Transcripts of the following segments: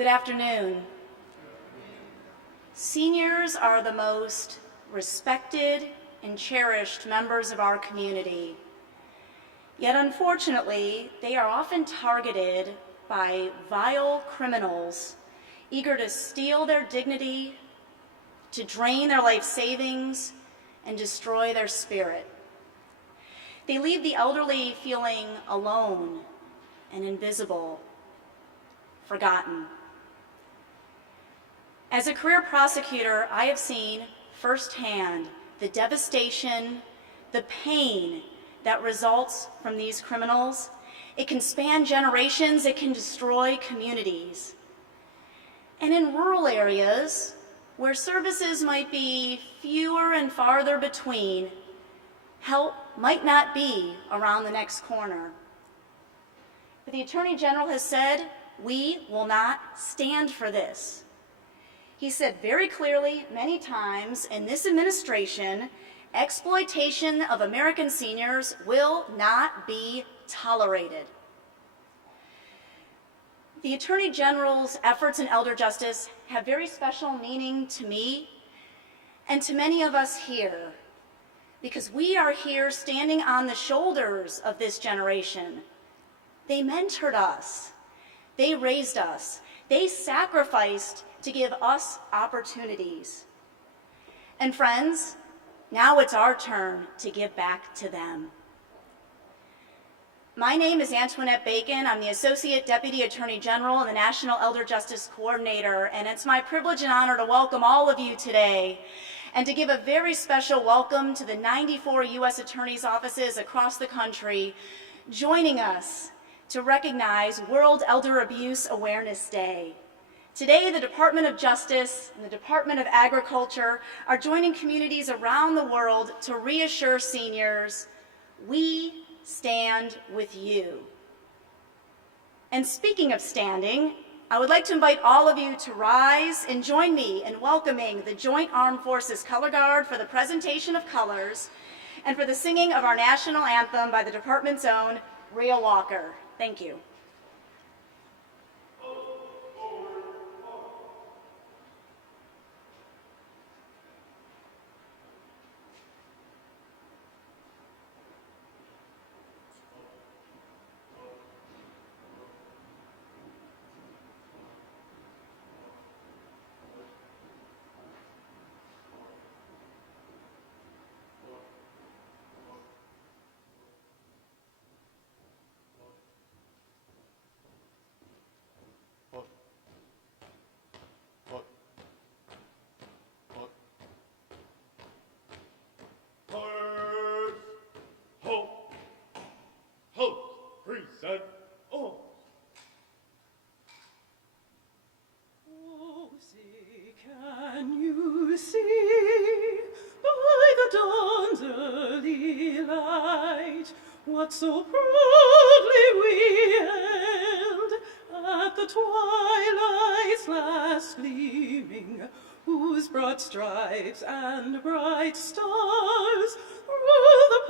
Good afternoon. Seniors are the most respected and cherished members of our community. Yet unfortunately, they are often targeted by vile criminals eager to steal their dignity, to drain their life savings, and destroy their spirit. They leave the elderly feeling alone and invisible, forgotten. As a career prosecutor, I have seen firsthand the devastation, the pain that results from these criminals. It can span generations, it can destroy communities. And in rural areas, where services might be fewer and farther between, help might not be around the next corner. But the Attorney General has said, we will not stand for this. He said very clearly many times in this administration, exploitation of American seniors will not be tolerated. The Attorney General's efforts in elder justice have very special meaning to me and to many of us here, because we are here standing on the shoulders of this generation. They mentored us, they raised us, they sacrificed to give us opportunities. And friends, now it's our turn to give back to them. My name is Antoinette Bacon. I'm the Associate Deputy Attorney General and the National Elder Justice Coordinator, and it's my privilege and honor to welcome all of you today and to give a very special welcome to the 94 U.S. Attorney's offices across the country joining us to recognize World Elder Abuse Awareness Day. Today, the Department of Justice and the Department of Agriculture are joining communities around the world to reassure seniors, we stand with you. And speaking of standing, I would like to invite all of you to rise and join me in welcoming the Joint Armed Forces Color Guard for the presentation of colors and for the singing of our national anthem by the department's own Rhea Walker. Thank you. Present all. Oh, say, can you see by the dawn's early light what so proudly we hailed at the twilight's last gleaming, whose broad stripes and bright stars through the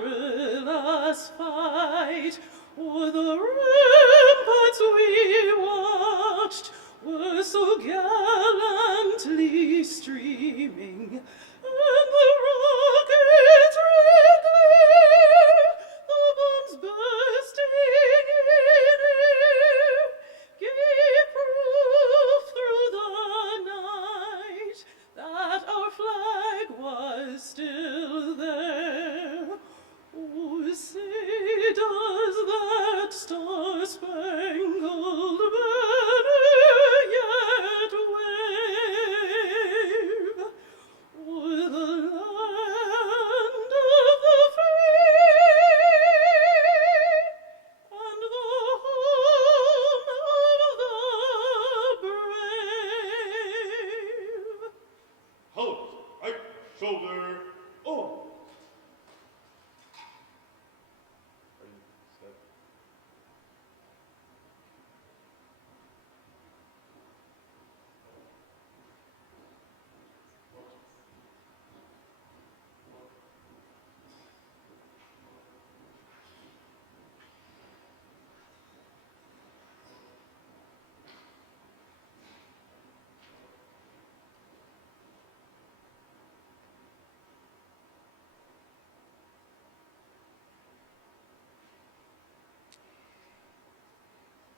perilous fight o'er the ramparts we watched were so gallantly streaming, and the rocket's red glare, the bombs bursting in air, gave proof through the night that our flag was still there. Oh, say, does that star-spangled banner yet wave o'er the land of the free and the home of the brave? Halt, right shoulder, all.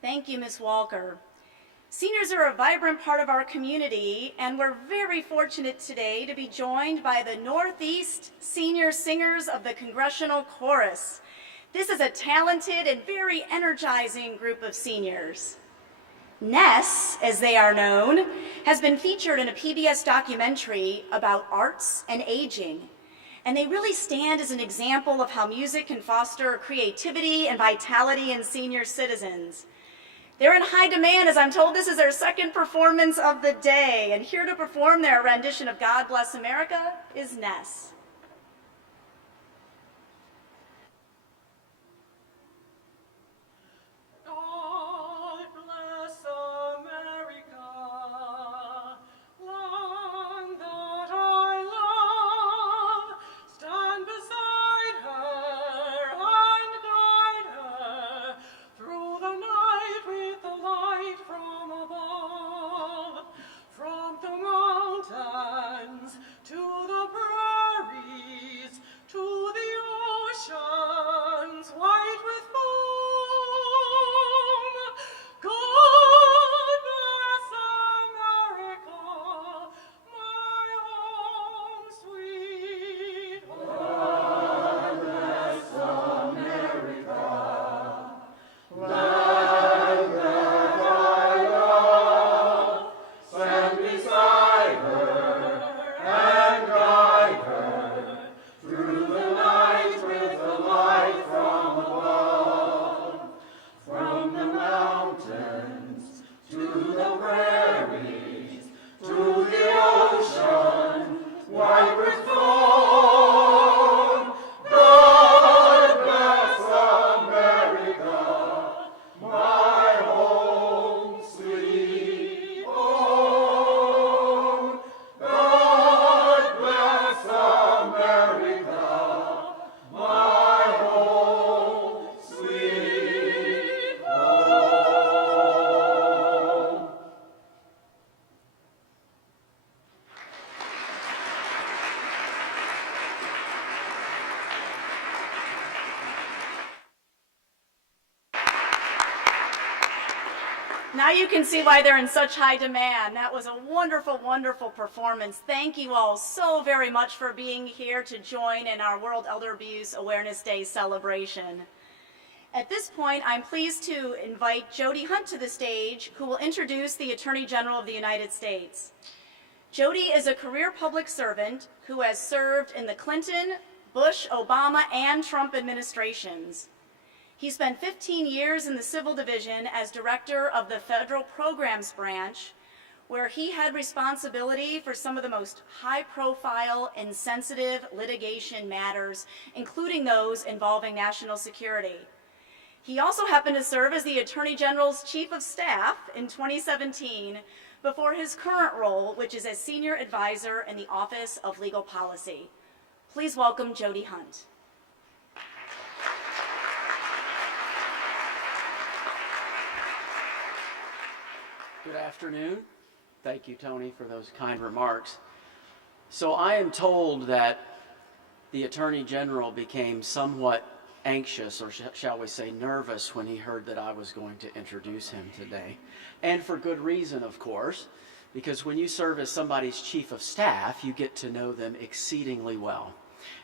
Thank you, Ms. Walker. Seniors are a vibrant part of our community, and we're very fortunate today to be joined by the Northeast Senior Singers of the Congressional Chorus. This is a talented and very energizing group of seniors. Ness, as they are known, has been featured in a PBS documentary about arts and aging, and they really stand as an example of how music can foster creativity and vitality in senior citizens. They're in high demand, as I'm told this is their second performance of the day, and here to perform their rendition of God Bless America is Ness. God bless America, land that I love. Stand beside her and guide her through the night with the light from above. From the mountains to the prairies, to the oceans white with foam. God bless America, my home sweet home. Now you can see why they're in such high demand. That was a wonderful, wonderful performance. Thank you all so very much for being here to join in our World Elder Abuse Awareness Day celebration. At this point, I'm pleased to invite Jody Hunt to the stage, who will introduce the Attorney General of the United States. Jody is a career public servant who has served in the Clinton, Bush, Obama, and Trump administrations. He spent 15 years in the Civil Division as Director of the Federal Programs Branch, where he had responsibility for some of the most high-profile and sensitive litigation matters, including those involving national security. He also happened to serve as the Attorney General's Chief of Staff in 2017 before his current role, which is as Senior Advisor in the Office of Legal Policy. Please welcome Jody Hunt. Good afternoon. Thank you, Tony, for those kind remarks. So I am told that the Attorney General became somewhat anxious, or shall we say nervous, when he heard that I was going to introduce him today. And for good reason, of course, because when you serve as somebody's Chief of Staff, you get to know them exceedingly well.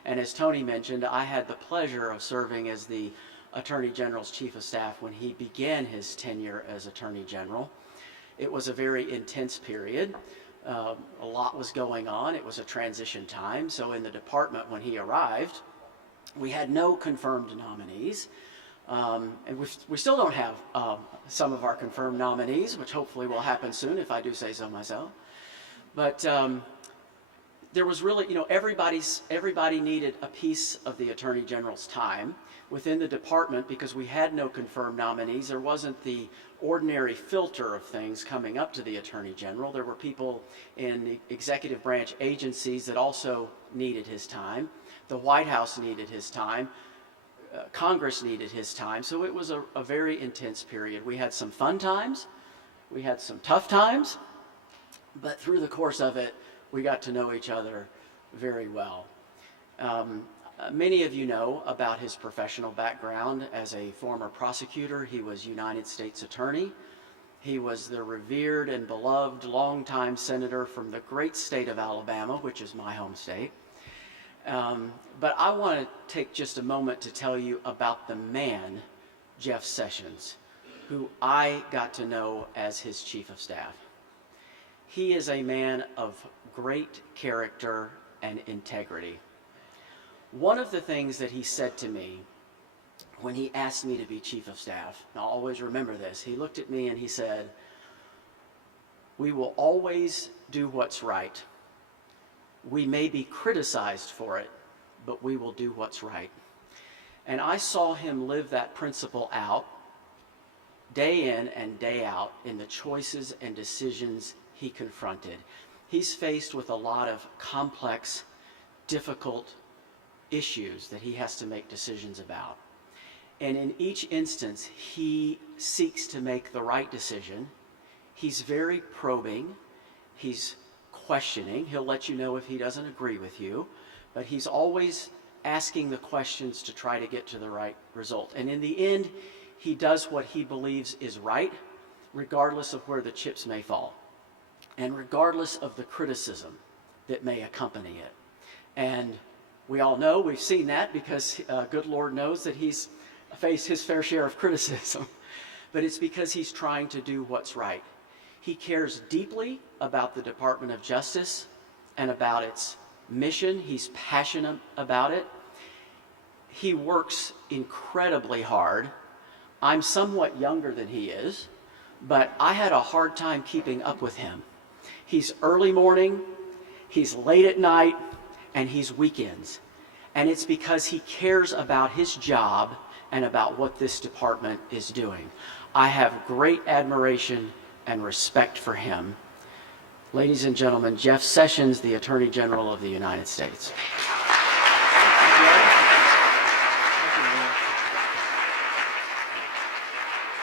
And as Tony mentioned, I had the pleasure of serving as the Attorney General's Chief of Staff when he began his tenure as Attorney General. It was a very intense period. A lot was going on. It was a transition time. So in the department when he arrived, we had no confirmed nominees. And we still don't have some of our confirmed nominees, which hopefully will happen soon if I do say so myself. But there was really, everybody needed a piece of the Attorney General's time within the department. Because we had no confirmed nominees, there wasn't the ordinary filter of things coming up to the Attorney General. There were people in the executive branch agencies that also needed his time. The White House needed his time. Congress needed his time. So it was a very intense period. We had some fun times. We had some tough times. But through the course of it, we got to know each other very well. Many of you know about his professional background. As a former prosecutor, he was United States Attorney. He was the revered and beloved longtime senator from the great state of Alabama, which is my home state. But I want to take just a moment to tell you about the man, Jeff Sessions, who I got to know as his chief of staff. He is a man of great character and integrity. One of the things that he said to me when he asked me to be chief of staff, and I'll always remember this, he looked at me and he said, "We will always do what's right. We may be criticized for it, but we will do what's right." And I saw him live that principle out day in and day out in the choices and decisions he confronted. He's faced with a lot of complex, difficult issues that he has to make decisions about. And in each instance, he seeks to make the right decision. He's very probing. He's questioning. He'll let you know if he doesn't agree with you, but he's always asking the questions to try to get to the right result. And in the end, he does what he believes is right, regardless of where the chips may fall, and regardless of the criticism that may accompany it. And we all know, we've seen that because good Lord knows that he's faced his fair share of criticism. But it's because he's trying to do what's right. He cares deeply about the Department of Justice and about its mission. He's passionate about it. He works incredibly hard. I'm somewhat younger than he is, but I had a hard time keeping up with him. He's early morning, he's late at night, and he's weekends. And it's because he cares about his job and about what this department is doing. I have great admiration and respect for him. Ladies and gentlemen, Jeff Sessions, the Attorney General of the United States.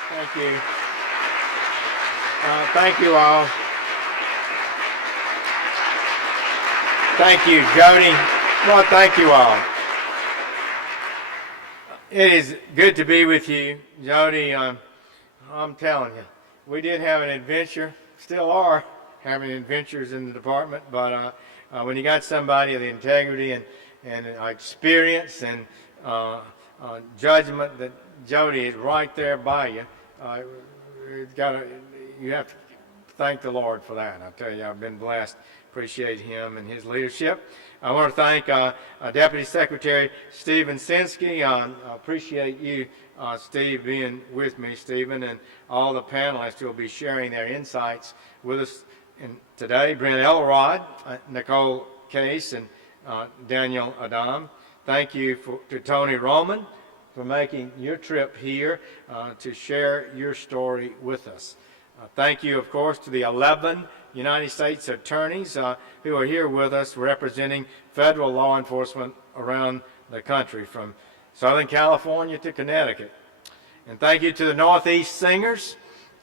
Thank you. Thank you all. Thank you, Jody. Well, thank you all. It is good to be with you, Jody. I'm telling you, we did have an adventure, still are having adventures in the department, but when you got somebody of the integrity and experience and judgment, that Jody is right there by you, you have to thank the Lord for that. I tell you, I've been blessed. Appreciate him and his leadership. I want to thank Deputy Secretary Stephen Censky. I appreciate you, Steve, being with me, Stephen, and all the panelists who will be sharing their insights with us today. Brent Elrod, Nicole Case, and Daniel Adam. Thank you to Tony Roman for making your trip here to share your story with us. Thank you, of course, to the 11 United States attorneys who are here with us representing federal law enforcement around the country, from Southern California to Connecticut. And thank you to the Northeast Singers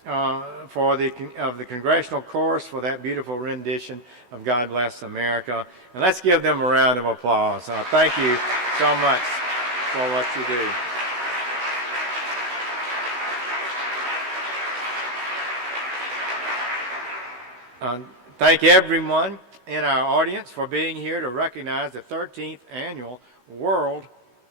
of the Congressional Chorus for that beautiful rendition of God Bless America. And let's give them a round of applause. Thank you so much for what you do. Thank everyone in our audience for being here to recognize the 13th Annual World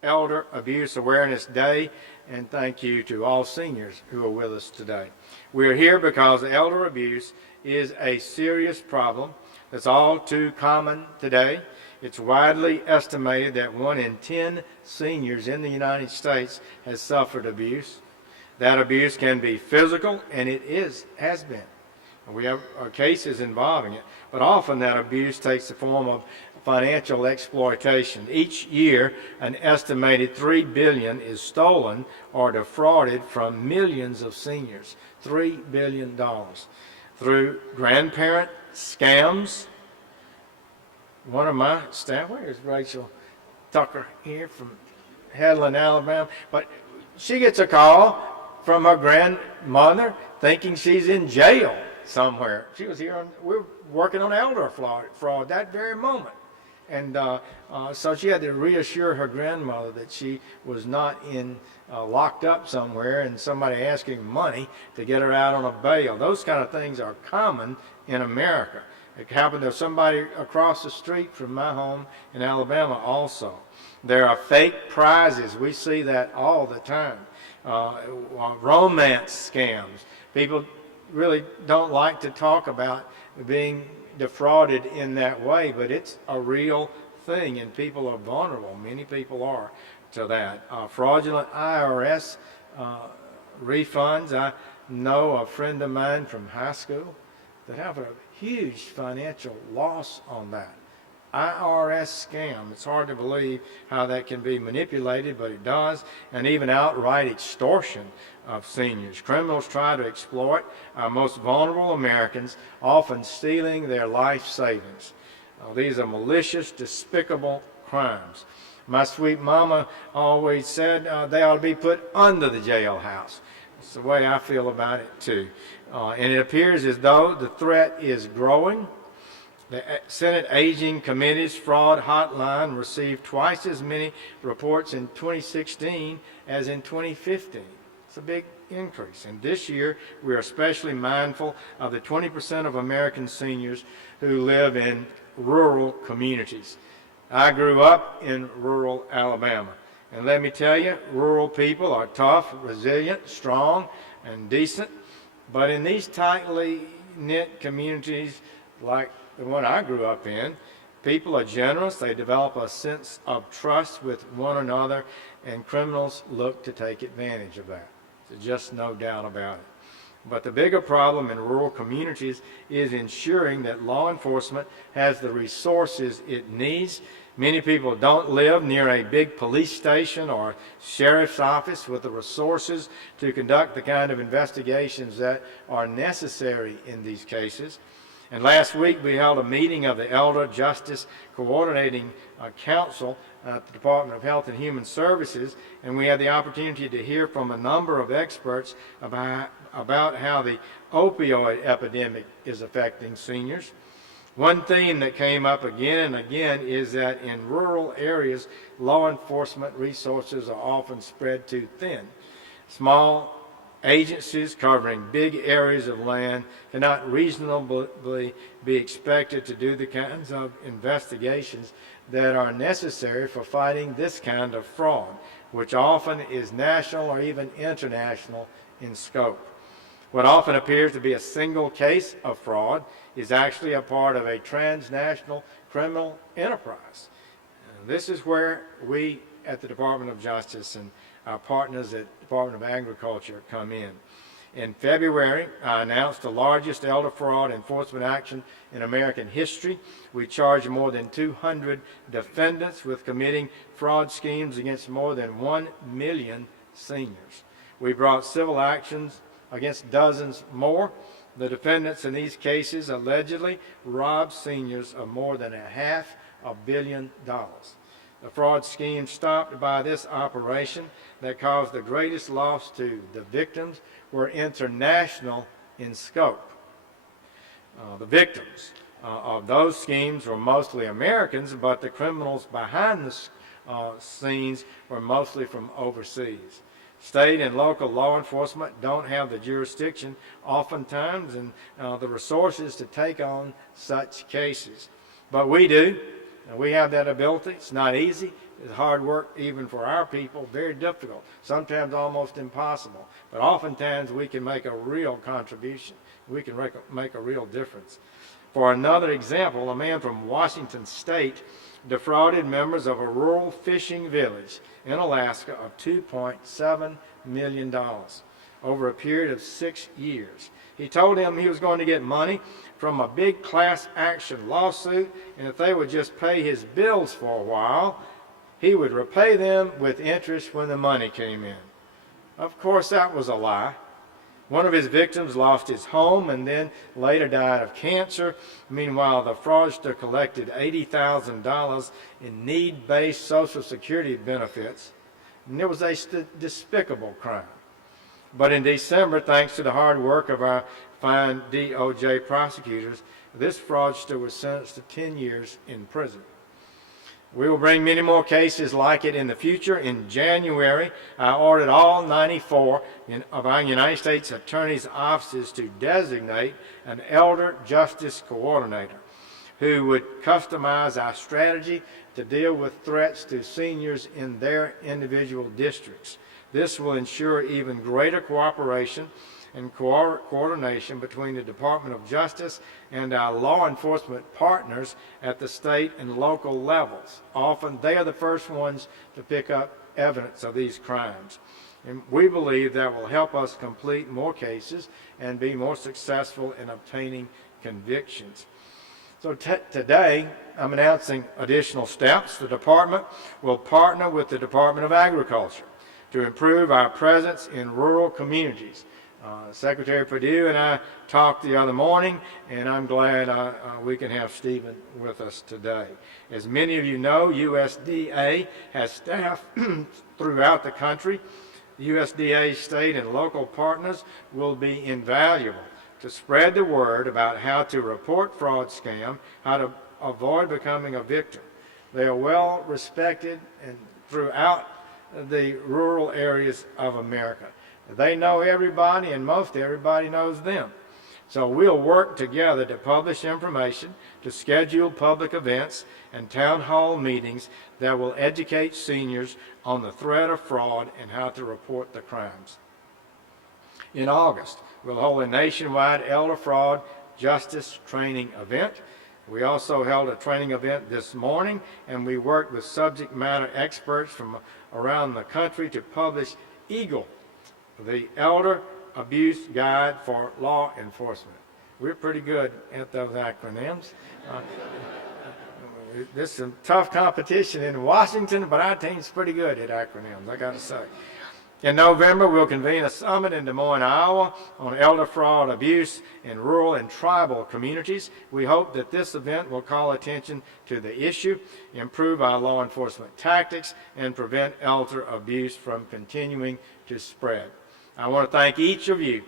Elder Abuse Awareness Day, and thank you to all seniors who are with us today. We're here because elder abuse is a serious problem that's all too common today. It's widely estimated that 1 in 10 seniors in the United States has suffered abuse. That abuse can be physical, and it has been. We have cases involving it, but often that abuse takes the form of financial exploitation. Each year, an estimated $3 billion is stolen or defrauded from millions of seniors. $3 billion through grandparent scams. One of my staff, where is Rachel Tucker here from Headland, Alabama? But she gets a call from her grandmother thinking she's in jail somewhere. She was here, we were working on elder fraud that very moment. So she had to reassure her grandmother that she was not locked up somewhere and somebody asking money to get her out on a bail. Those kind of things are common in America. It happened to somebody across the street from my home in Alabama also. There are fake prizes. We see that all the time. Romance scams. People really don't like to talk about being defrauded in that way, but it's a real thing, and people are vulnerable. Many people are to that. Fraudulent IRS refunds. I know a friend of mine from high school that have a huge financial loss on that. IRS scam. It's hard to believe how that can be manipulated, but it does, and even outright extortion of seniors. Criminals try to exploit our most vulnerable Americans, often stealing their life savings. These are malicious, despicable crimes. My sweet mama always said they ought to be put under the jailhouse. It's the way I feel about it too. And it appears as though the threat is growing. The Senate Aging Committee's fraud hotline received twice as many reports in 2016 as in 2015. It's a big increase. And this year, we're especially mindful of the 20% of American seniors who live in rural communities. I grew up in rural Alabama. And let me tell you, rural people are tough, resilient, strong, and decent. But in these tightly knit communities like the one I grew up in, people are generous. They develop a sense of trust with one another, and criminals look to take advantage of that. There's just no doubt about it. But the bigger problem in rural communities is ensuring that law enforcement has the resources it needs. Many people don't live near a big police station or sheriff's office with the resources to conduct the kind of investigations that are necessary in these cases. And last week we held a meeting of the Elder Justice Coordinating Council at the Department of Health and Human Services, and we had the opportunity to hear from a number of experts about how the opioid epidemic is affecting seniors. One theme that came up again and again is that in rural areas, law enforcement resources are often spread too thin. Small agencies covering big areas of land cannot reasonably be expected to do the kinds of investigations that are necessary for fighting this kind of fraud, which often is national or even international in scope. What often appears to be a single case of fraud is actually a part of a transnational criminal enterprise. And this is where we at the Department of Justice and our partners at the Department of Agriculture come in. In February, I announced the largest elder fraud enforcement action in American history. We charged more than 200 defendants with committing fraud schemes against more than 1 million seniors. We brought civil actions against dozens more. The defendants in these cases allegedly robbed seniors of more than $500 million. The fraud scheme stopped by this operation that caused the greatest loss to the victims were international in scope. The victims of those schemes were mostly Americans, but the criminals behind the scenes were mostly from overseas. State and local law enforcement don't have the jurisdiction oftentimes and the resources to take on such cases. But we do. And we have that ability. It's not easy. It's hard work even for our people, very difficult, sometimes almost impossible. But oftentimes we can make a real contribution. We can make a real difference. For another example, a man from Washington State defrauded members of a rural fishing village in Alaska of $2.7 million over a period of 6 years. He told him he was going to get money from a big class action lawsuit, and if they would just pay his bills for a while, he would repay them with interest when the money came in. Of course, that was a lie. One of his victims lost his home and then later died of cancer. Meanwhile, the fraudster collected $80,000 in need-based Social Security benefits, and it was a despicable crime. But in December, thanks to the hard work of our fine DOJ prosecutors, this fraudster was sentenced to 10 years in prison. We will bring many more cases like it in the future. In January, I ordered all 94 of our United States Attorney's offices to designate an Elder Justice Coordinator who would customize our strategy to deal with threats to seniors in their individual districts. This will ensure even greater cooperation and coordination between the Department of Justice and our law enforcement partners at the state and local levels. Often they are the first ones to pick up evidence of these crimes. And we believe that will help us complete more cases and be more successful in obtaining convictions. So today, I'm announcing additional steps. The department will partner with the Department of Agriculture to improve our presence in rural communities. Secretary Perdue and I talked the other morning, and I'm glad we can have Stephen with us today. As many of you know, USDA has staff throughout the country. USDA state and local partners will be invaluable to spread the word about how to report fraud scam, how to avoid becoming a victim. They are well respected and throughout the rural areas of America. They know everybody, and most everybody knows them. So we'll work together to publish information, to schedule public events and town hall meetings that will educate seniors on the threat of fraud and how to report the crimes. In August, we'll hold a nationwide elder fraud justice training event. We also held a training event this morning, and we worked with subject matter experts from around the country to publish EAGLE, the Elder Abuse Guide for Law Enforcement. We're pretty good at those acronyms. This is some tough competition in Washington, but our team's pretty good at acronyms, I gotta say. In November, we'll convene a summit in Des Moines, Iowa on elder fraud abuse in rural and tribal communities. We hope that this event will call attention to the issue, improve our law enforcement tactics, and prevent elder abuse from continuing to spread. I want to thank each of you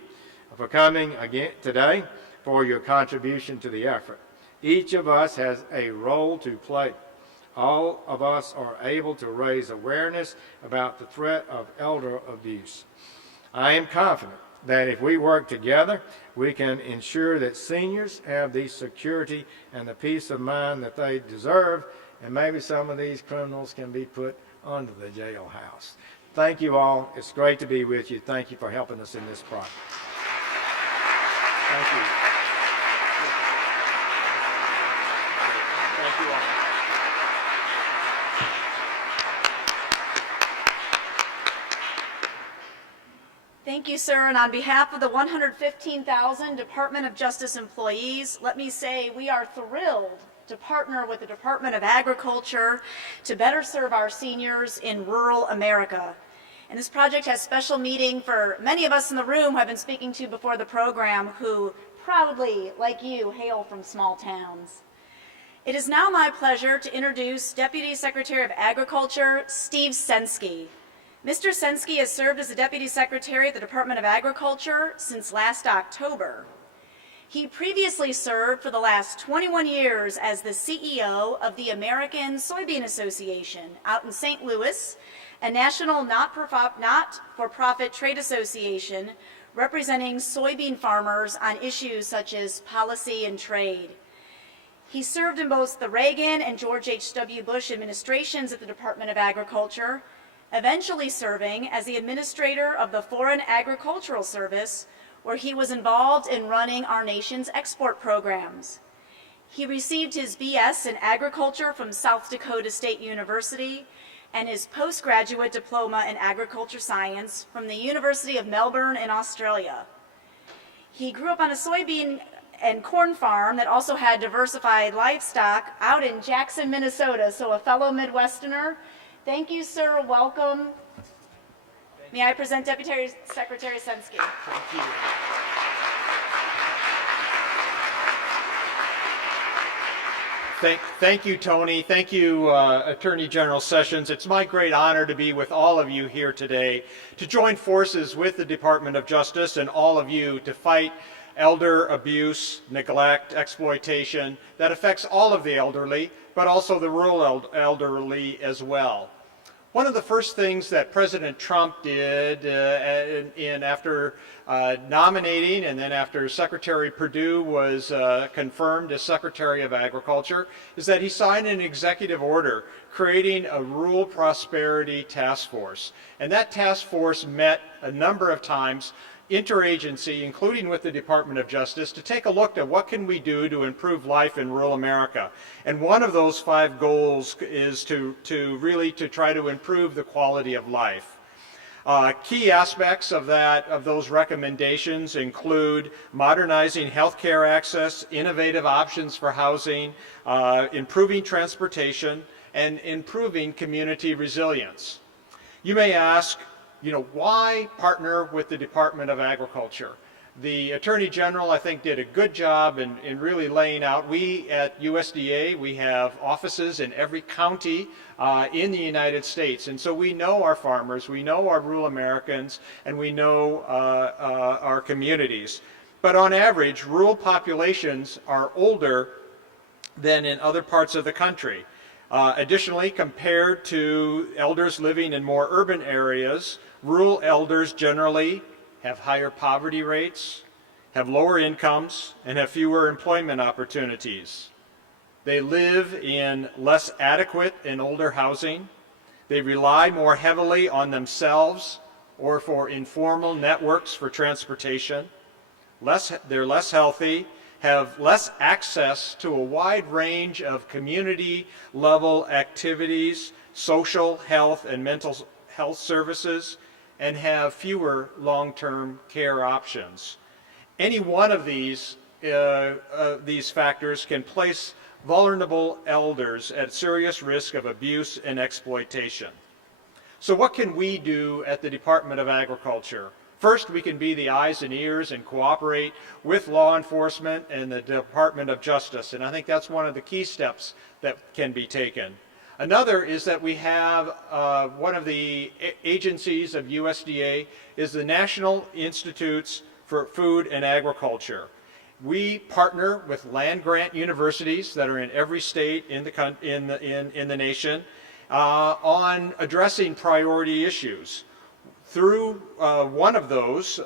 for coming again today, for your contribution to the effort. Each of us has a role to play. All of us are able to raise awareness about the threat of elder abuse. I am confident that if we work together, we can ensure that seniors have the security and the peace of mind that they deserve, and maybe some of these criminals can be put under the jailhouse. Thank you all. It's great to be with you. Thank you for helping us in this project. Thank you. Thank you all. Thank you, sir. And on behalf of the 115,000 Department of Justice employees, let me say we are thrilled to partner with the Department of Agriculture to better serve our seniors in rural America. And this project has special meaning for many of us in the room who I've been speaking to before the program who proudly, like you, hail from small towns. It is now my pleasure to introduce Deputy Secretary of Agriculture, Steve Censky. Mr. Censky has served as the Deputy Secretary at the Department of Agriculture since last October. He previously served for the last 21 years as the CEO of the American Soybean Association out in St. Louis, a national not-for-profit trade association representing soybean farmers on issues such as policy and trade. He served in both the Reagan and George H.W. Bush administrations at the Department of Agriculture, eventually serving as the administrator of the Foreign Agricultural Service, where he was involved in running our nation's export programs. He received his BS in agriculture from South Dakota State University and his postgraduate diploma in agriculture science from the University of Melbourne in Australia. He grew up on a soybean and corn farm that also had diversified livestock out in Jackson, Minnesota, so a fellow Midwesterner. Thank you, sir. Welcome. May I present Deputy Secretary Censky. Thank you. Thank you, Tony. Thank you, Attorney General Sessions. It's my great honor to be with all of you here today to join forces with the Department of Justice and all of you to fight elder abuse, neglect, exploitation that affects all of the elderly, but also the rural elderly as well. One of the first things that President Trump did after nominating and then after Secretary Perdue was confirmed as Secretary of Agriculture is that he signed an executive order creating a Rural Prosperity Task Force. And that task force met a number of times interagency, including with the Department of Justice, to take a look at what can we do to improve life in rural America. And one of those 5 goals is to really try to improve the quality of life. Key aspects of those recommendations include modernizing healthcare access, innovative options for housing, improving transportation, and improving community resilience. You may ask, why partner with the Department of Agriculture? The Attorney General, I think, did a good job in really laying out. We at USDA, we have offices in every county in the United States. And so we know our farmers, we know our rural Americans, and we know our communities. But on average, rural populations are older than in other parts of the country. Additionally, compared to elders living in more urban areas, rural elders generally have higher poverty rates, have lower incomes, and have fewer employment opportunities. They live in less adequate and older housing. They rely more heavily on themselves or for informal networks for transportation. They're less healthy, have less access to a wide range of community-level activities, social health and mental health services, and have fewer long-term care options. Any one of these factors can place vulnerable elders at serious risk of abuse and exploitation. So what can we do at the Department of Agriculture? First, we can be the eyes and ears and cooperate with law enforcement and the Department of Justice, and I think that's one of the key steps that can be taken. Another is that we have one of the agencies of USDA is the National Institutes for Food and Agriculture. We partner with land-grant universities that are in every state in the nation on addressing priority issues. Through one of those,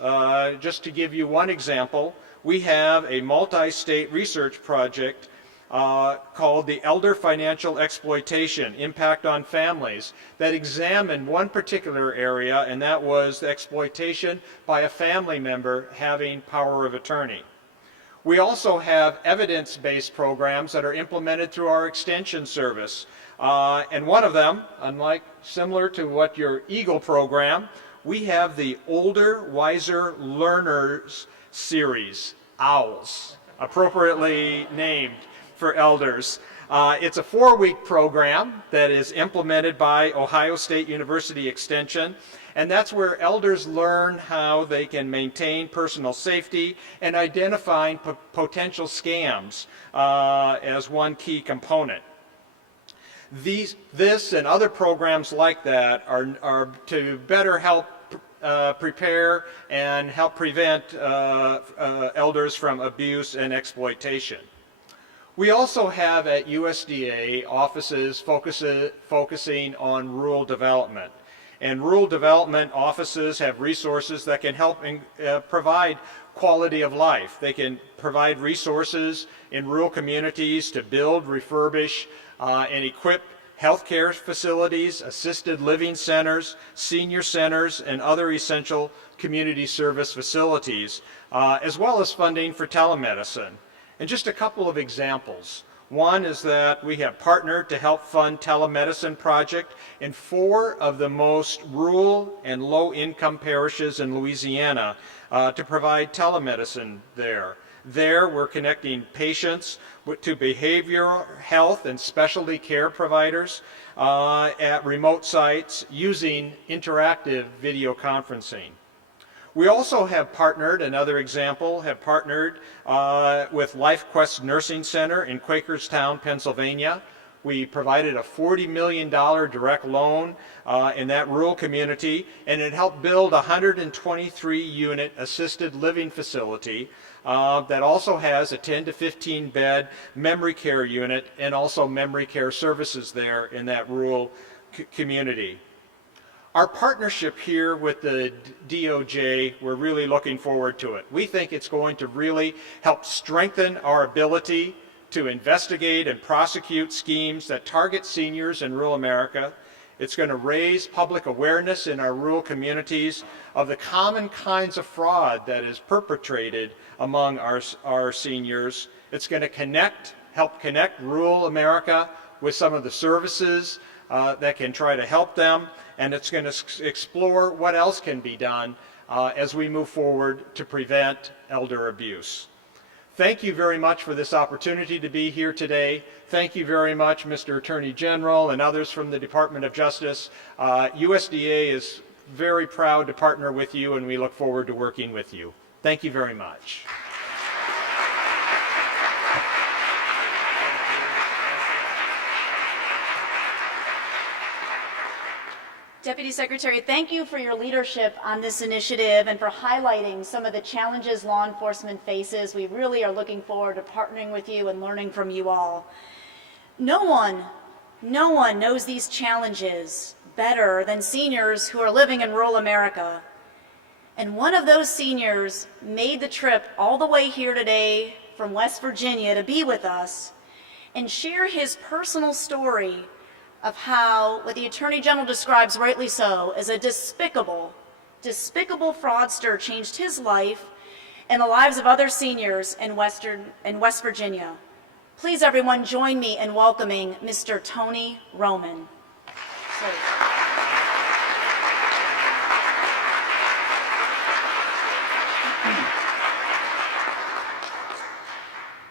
just to give you one example, we have a multi-state research project called the Elder Financial Exploitation Impact on Families that examined one particular area, and that was the exploitation by a family member having power of attorney. We also have evidence-based programs that are implemented through our Extension Service. And one of them, similar to what your EAGLE program, we have the Older, Wiser Learners Series, OWLS, appropriately named for elders. It's a 4-week program that is implemented by Ohio State University Extension, and that's where elders learn how they can maintain personal safety and identifying potential scams as one key component. This and other programs like that are to better help prepare and help prevent elders from abuse and exploitation. We also have at USDA offices focusing on rural development. And rural development offices have resources that can help provide quality of life. They can provide resources in rural communities to build, refurbish, and equip healthcare facilities, assisted living centers, senior centers, and other essential community service facilities, as well as funding for telemedicine. And just a couple of examples. One is that we have partnered to help fund telemedicine project in 4 of the most rural and low-income parishes in Louisiana to provide telemedicine there. There, we're connecting patients to behavioral health and specialty care providers at remote sites using interactive video conferencing. We also have partnered, another example, with LifeQuest Nursing Center in Quakerstown, Pennsylvania. We provided a $40 million direct loan in that rural community, and it helped build a 123-unit assisted living facility that also has a 10 to 15 bed memory care unit and also memory care services there in that rural community. Our partnership here with the DOJ, we're really looking forward to it. We think it's going to really help strengthen our ability to investigate and prosecute schemes that target seniors in rural America. It's going to raise public awareness in our rural communities of the common kinds of fraud that is perpetrated among our seniors. It's going to help connect rural America with some of the services that can try to help them, and it's going to explore what else can be done as we move forward to prevent elder abuse. Thank you very much for this opportunity to be here today. Thank you very much, Mr. Attorney General and others from the Department of Justice. USDA is very proud to partner with you, and we look forward to working with you. Thank you very much. Deputy Secretary, thank you for your leadership on this initiative and for highlighting some of the challenges law enforcement faces. We really are looking forward to partnering with you and learning from you all. No one knows these challenges better than seniors who are living in rural America. And one of those seniors made the trip all the way here today from West Virginia to be with us and share his personal story of how, what the Attorney General describes rightly so, as a despicable fraudster changed his life and the lives of other seniors in West Virginia. Please, everyone, join me in welcoming Mr. Tony Roman.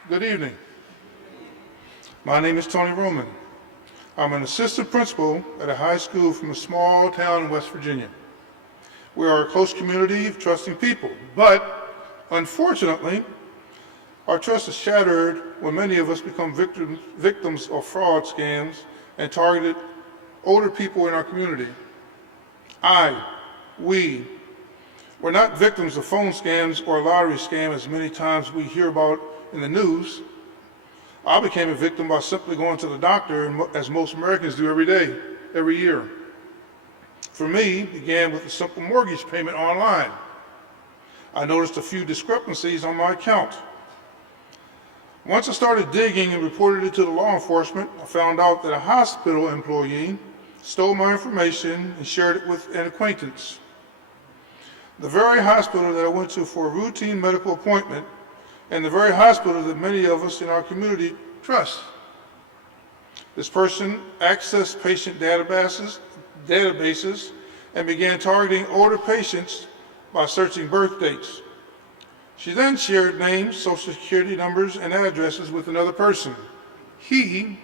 Good evening. My name is Tony Roman. I'm an assistant principal at a high school from a small town in West Virginia. We are a close community of trusting people, but unfortunately, our trust is shattered when many of us become victims of fraud scams and targeted older people in our community. We're not victims of phone scams or lottery scams as many times we hear about in the news. I became a victim by simply going to the doctor, as most Americans do every year. For me, it began with a simple mortgage payment online. I noticed a few discrepancies on my account. Once I started digging and reported it to the law enforcement, I found out that a hospital employee stole my information and shared it with an acquaintance. The very hospital that I went to for a routine medical appointment, and the very hospital that many of us in our community trust. This person accessed patient databases and began targeting older patients by searching birth dates. She then shared names, social security numbers, and addresses with another person. He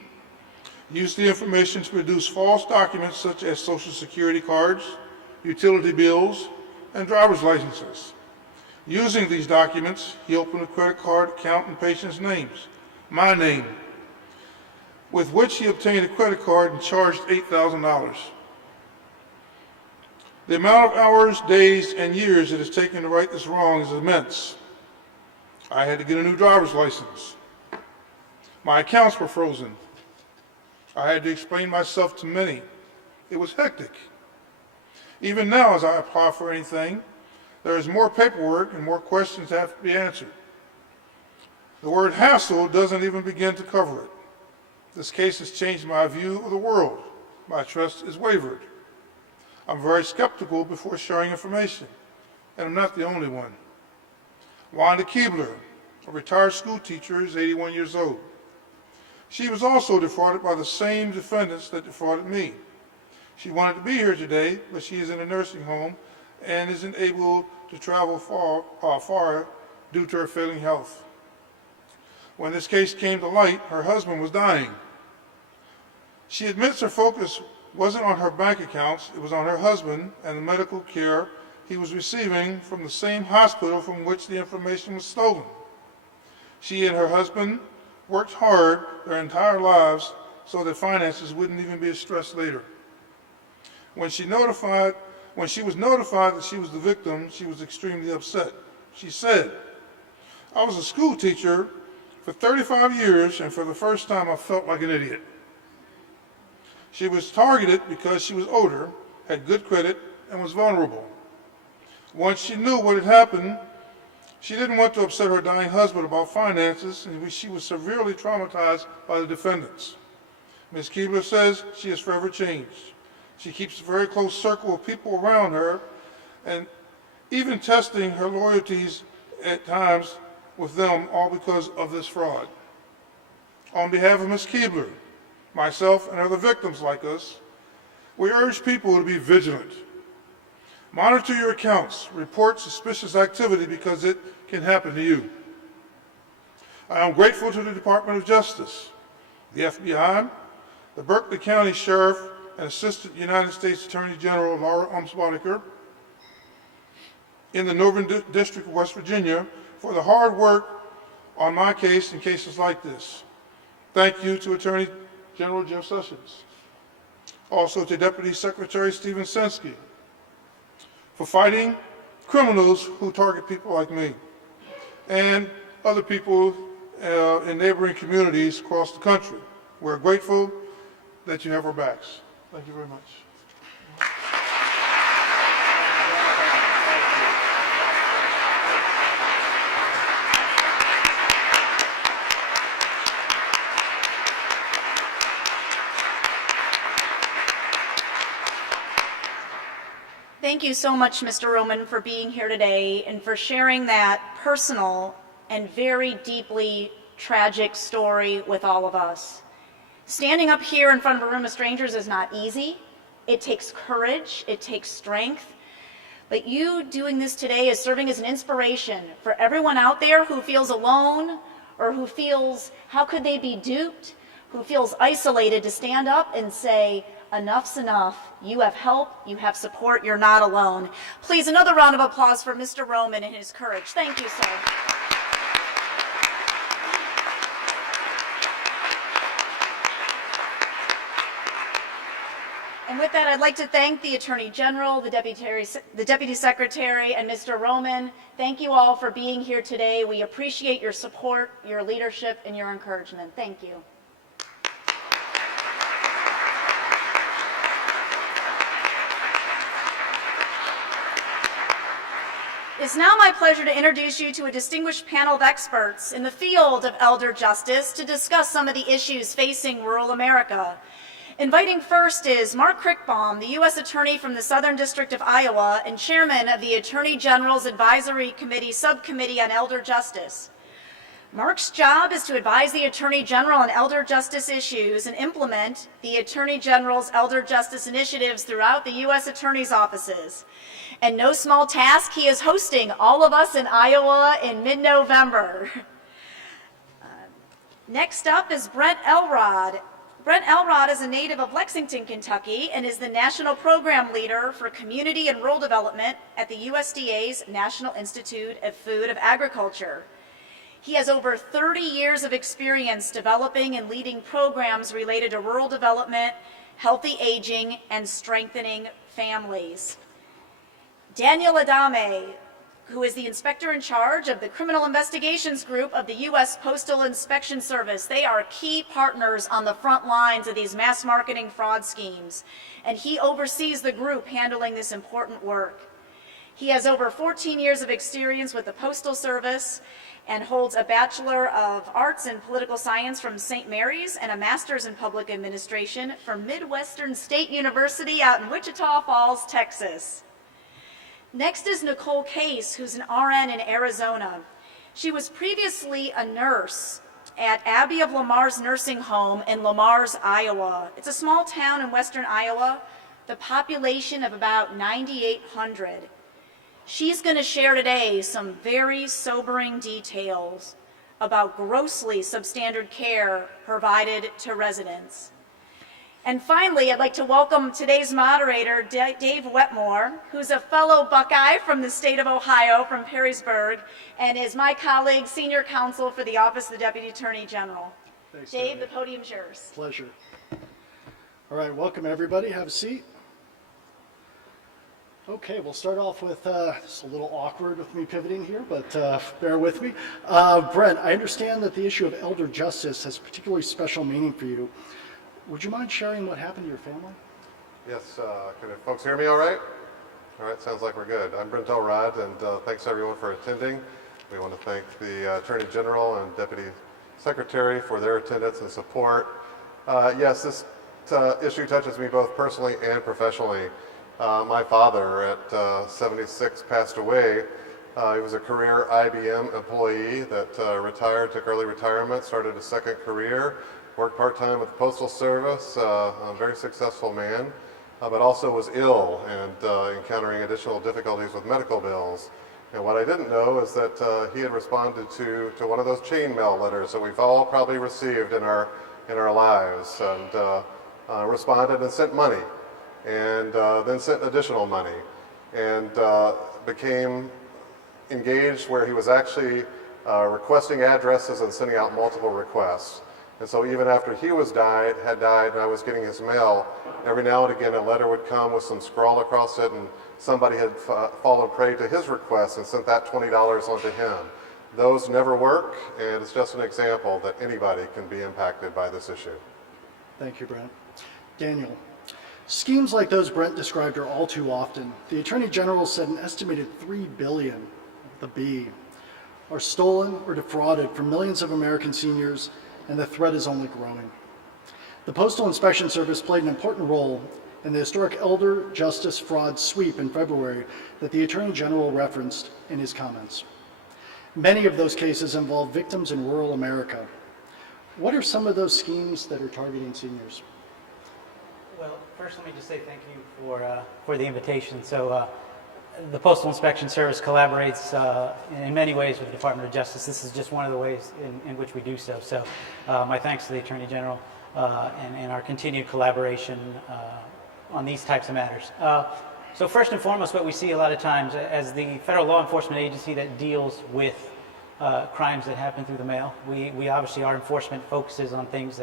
used the information to produce false documents such as social security cards, utility bills, and driver's licenses. Using these documents, he opened a credit card account in patients' names, my name, with which he obtained a credit card and charged $8,000. The amount of hours, days, and years it has taken to right this wrong is immense. I had to get a new driver's license. My accounts were frozen. I had to explain myself to many. It was hectic. Even now, as I apply for anything, there is more paperwork and more questions that have to be answered. The word hassle doesn't even begin to cover it. This case has changed my view of the world. My trust is wavered. I'm very skeptical before sharing information, and I'm not the only one. Wanda Keebler, a retired school teacher, is 81 years old. She was also defrauded by the same defendants that defrauded me. She wanted to be here today, but she is in a nursing home and isn't able to travel far due to her failing health. When this case came to light, her husband was dying. She admits her focus wasn't on her bank accounts, it was on her husband and the medical care he was receiving from the same hospital from which the information was stolen. She and her husband worked hard their entire lives so that finances wouldn't even be a stress later. When she was notified that she was the victim, she was extremely upset. She said, I was a school teacher for 35 years, and for the first time I felt like an idiot. She was targeted because she was older, had good credit, and was vulnerable. Once she knew what had happened, she didn't want to upset her dying husband about finances, and she was severely traumatized by the defendants. Ms. Keebler says she has forever changed. She keeps a very close circle of people around her, and even testing her loyalties at times with them, all because of this fraud. On behalf of Ms. Keebler, myself, and other victims like us, we urge people to be vigilant. Monitor your accounts, report suspicious activity because it can happen to you. I am grateful to the Department of Justice, the FBI, the Berkeley County Sheriff and Assistant United States Attorney General Laura Umswadiker in the Northern District of West Virginia for the hard work on my case in cases like this. Thank you to Attorney General Jeff Sessions. Also to Deputy Secretary Stephen Censky for fighting criminals who target people like me and other people in neighboring communities across the country. We're grateful that you have our backs. Thank you very much. Thank you so much, Mr. Roman, for being here today and for sharing that personal and very deeply tragic story with all of us. Standing up here in front of a room of strangers is not easy. It takes courage, it takes strength. But you doing this today is serving as an inspiration for everyone out there who feels alone or who feels, how could they be duped? Who feels isolated, to stand up and say, enough's enough. You have help, you have support, you're not alone. Please, another round of applause for Mr. Roman and his courage. Thank you, sir. And with that, I'd like to thank the Attorney General, the Deputy Secretary, and Mr. Roman. Thank you all for being here today. We appreciate your support, your leadership, and your encouragement. Thank you. It's now my pleasure to introduce you to a distinguished panel of experts in the field of elder justice to discuss some of the issues facing rural America. Inviting first is Mark Crickbaum, the U.S. Attorney from the Southern District of Iowa and Chairman of the Attorney General's Advisory Committee Subcommittee on Elder Justice. Mark's job is to advise the Attorney General on elder justice issues and implement the Attorney General's elder justice initiatives throughout the U.S. Attorney's offices. And no small task, he is hosting all of us in Iowa in mid-November. Next up is Brent Elrod. Brent Elrod is a native of Lexington, Kentucky, and is the National Program Leader for Community and Rural Development at the USDA's National Institute of Food and Agriculture. He has over 30 years of experience developing and leading programs related to rural development, healthy aging, and strengthening families. Daniel Adame, who is the inspector in charge of the Criminal Investigations Group of the U.S. Postal Inspection Service. They are key partners on the front lines of these mass marketing fraud schemes, and he oversees the group handling this important work. He has over 14 years of experience with the Postal Service and holds a Bachelor of Arts in Political Science from St. Mary's and a Master's in Public Administration from Midwestern State University out in Wichita Falls, Texas. Next is Nicole Case, who's an RN in Arizona. She was previously a nurse at Abbey of Lamar's nursing home in Lamar's, Iowa. It's a small town in western Iowa, the population of about 9,800. She's going to share today some very sobering details about grossly substandard care provided to residents. And finally, I'd like to welcome today's moderator, Dave Wetmore, who's a fellow Buckeye from the state of Ohio, from Perrysburg, and is my colleague, senior counsel for the Office of the Deputy Attorney General. Thanks, Dave, Debbie. the podium's yours. Pleasure. All right, welcome everybody. Have a seat. Okay, we'll start off with, it's a little awkward with me pivoting here, but bear with me. Brent, I understand that the issue of elder justice has particularly special meaning for you. Would you mind sharing what happened to your family? Yes, can folks hear me all right? All right, sounds like we're good. I'm Brent Elrod, and thanks everyone for attending. We want to thank the Attorney General and Deputy Secretary for their attendance and support. Yes, this issue touches me both personally and professionally. My father at 76 passed away. He was a career IBM employee that retired, took early retirement, started a second career, worked part-time with the Postal Service, a very successful man, but also was ill and encountering additional difficulties with medical bills. And what I didn't know is that he had responded to one of those chain mail letters that we've all probably received in our lives, and responded and sent money, and then sent additional money, and became engaged where he was actually requesting addresses and sending out multiple requests. And so even after he had died, and I was getting his mail, every now and again a letter would come with some scrawl across it, and somebody had fallen prey to his request and sent that $20 onto him. Those never work, and it's just an example that anybody can be impacted by this issue. Thank you, Brent. Daniel, schemes like those Brent described are all too often. The Attorney General said an estimated $3 billion, the B, are stolen or defrauded from millions of American seniors, and the threat is only growing. The Postal Inspection Service played an important role in the historic elder justice fraud sweep in February that the Attorney General referenced in his comments. Many of those cases involve victims in rural America. What are some of those schemes that are targeting seniors? Well, first let me just say thank you for the invitation. So the Postal Inspection Service collaborates in many ways with the Department of Justice. This is just one of the ways in which we do so. So my thanks to the Attorney General and our continued collaboration on these types of matters. So first and foremost, what we see a lot of times as the federal law enforcement agency that deals with crimes that happen through the mail, we obviously, our enforcement focuses on things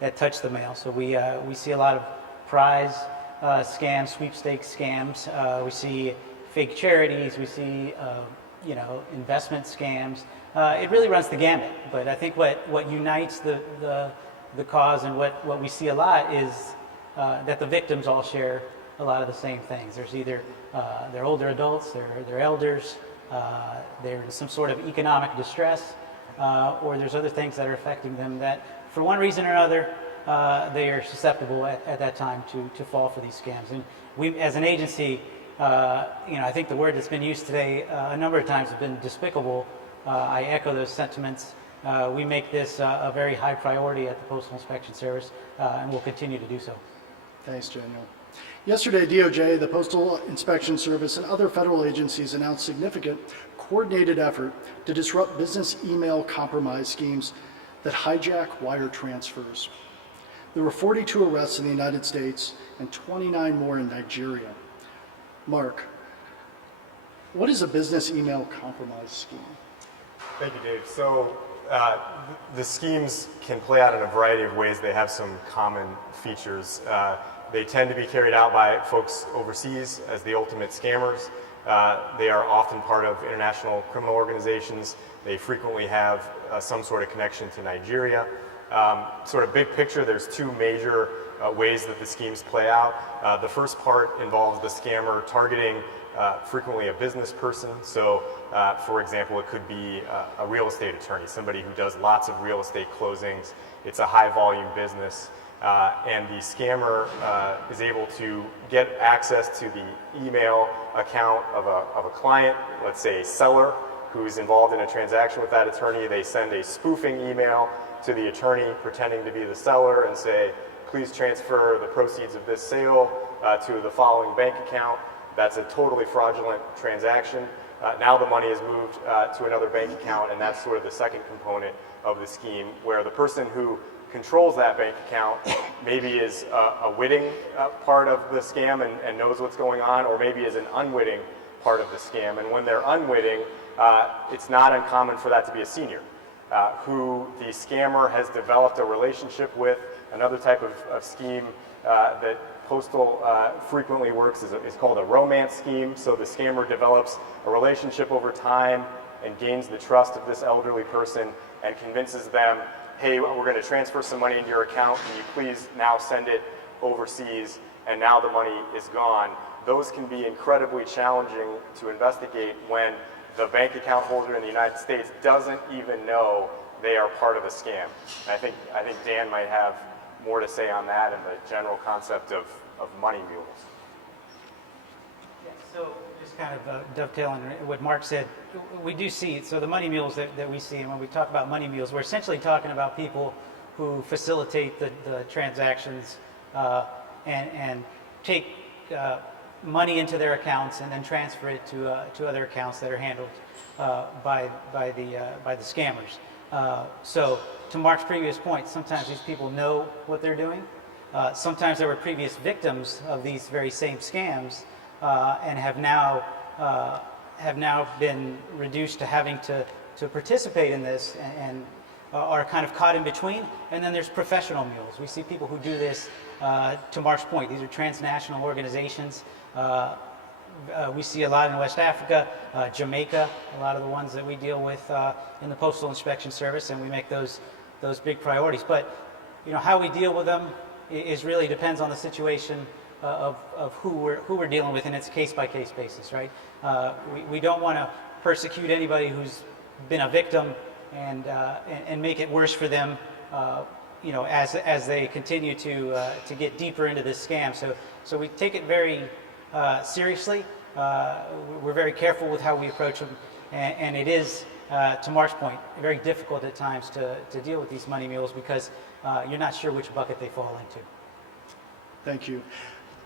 that touch the mail. So we see a lot of prize scams, sweepstakes scams. We see fake charities. We see investment scams. It really runs the gamut. But I think what unites the cause and what we see a lot is that the victims all share a lot of the same things. There's either they're older adults, they're elders, they're in some sort of economic distress, or there's other things that are affecting them that, for one reason or another, they are susceptible at that time to fall for these scams. And we, as an agency, I think the word that's been used today a number of times has been despicable. I echo those sentiments. We make this a very high priority at the Postal Inspection Service, and we'll continue to do so. Thanks, Daniel. Yesterday, DOJ, the Postal Inspection Service, and other federal agencies announced significant coordinated effort to disrupt business email compromise schemes that hijack wire transfers. There were 42 arrests in the United States and 29 more in Nigeria. Mark, what is a business email compromise scheme? Thank you, Dave. So the schemes can play out in a variety of ways. They have some common features. They tend to be carried out by folks overseas as the ultimate scammers. They are often part of international criminal organizations. They frequently have some sort of connection to Nigeria. Sort of big picture, there's two major ways that the schemes play out. The first part involves the scammer targeting frequently a business person. So, for example, it could be a real estate attorney, somebody who does lots of real estate closings. It's a high volume business. And the scammer is able to get access to the email account of a client, let's say a seller who's involved in a transaction with that attorney. They send a spoofing email to the attorney pretending to be the seller and say, please transfer the proceeds of this sale to the following bank account. That's a totally fraudulent transaction. Now the money is moved to another bank account, and that's sort of the second component of the scheme, where the person who controls that bank account maybe is a witting part of the scam and knows what's going on, or maybe is an unwitting part of the scam. And when they're unwitting, it's not uncommon for that to be a senior who the scammer has developed a relationship with. Another type of scheme that Postal frequently works is called a romance scheme. So the scammer develops a relationship over time and gains the trust of this elderly person and convinces them, hey, we're going to transfer some money into your account. Can you please now send it overseas? And now the money is gone. Those can be incredibly challenging to investigate when the bank account holder in the United States doesn't even know they are part of a scam. And I think Dan might have more to say on that and the general concept of money mules. Yeah, so just kind of dovetailing what Mark said, we do see, so the money mules that we see, and when we talk about money mules, we're essentially talking about people who facilitate the transactions and take money into their accounts and then transfer it to other accounts that are handled by the scammers. So to Mark's previous point, sometimes these people know what they're doing. Sometimes there were previous victims of these very same scams and have now been reduced to having to participate in this and are kind of caught in between. And then there's professional mules. We see people who do this, to Mark's point, these are transnational organizations. We see a lot in West Africa, Jamaica, a lot of the ones that we deal with in the Postal Inspection Service, and we make those big priorities. But how we deal with them is really depends on the situation of who we're dealing with, and it's a case-by-case basis, right? We don't want to persecute anybody who's been a victim and make it worse for them, as they continue to get deeper into this scam. So we take it very seriously. We're very careful with how we approach them, and it is, to Mark's point, very difficult at times to deal with these money mules because you're not sure which bucket they fall into. Thank you.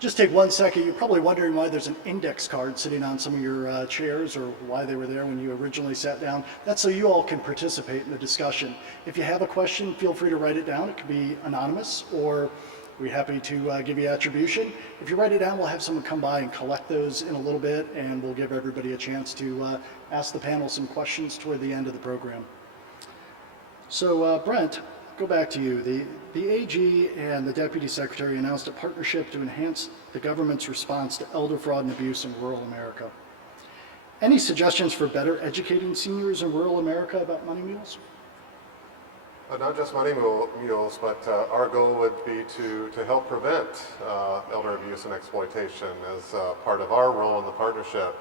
Just take 1 second. You're probably wondering why there's an index card sitting on some of your chairs or why they were there when you originally sat down. That's so you all can participate in the discussion. If you have a question, feel free to write it down. It can be anonymous, or we're happy to give you attribution. If you write it down, we'll have someone come by and collect those in a little bit, and we'll give everybody a chance to ask the panel some questions toward the end of the program. So Brent, go back to you. The AG and the Deputy Secretary announced a partnership to enhance the government's response to elder fraud and abuse in rural America. Any suggestions for better educating seniors in rural America about money mules? Not just money mules, but our goal would be to help prevent elder abuse and exploitation as part of our role in the partnership.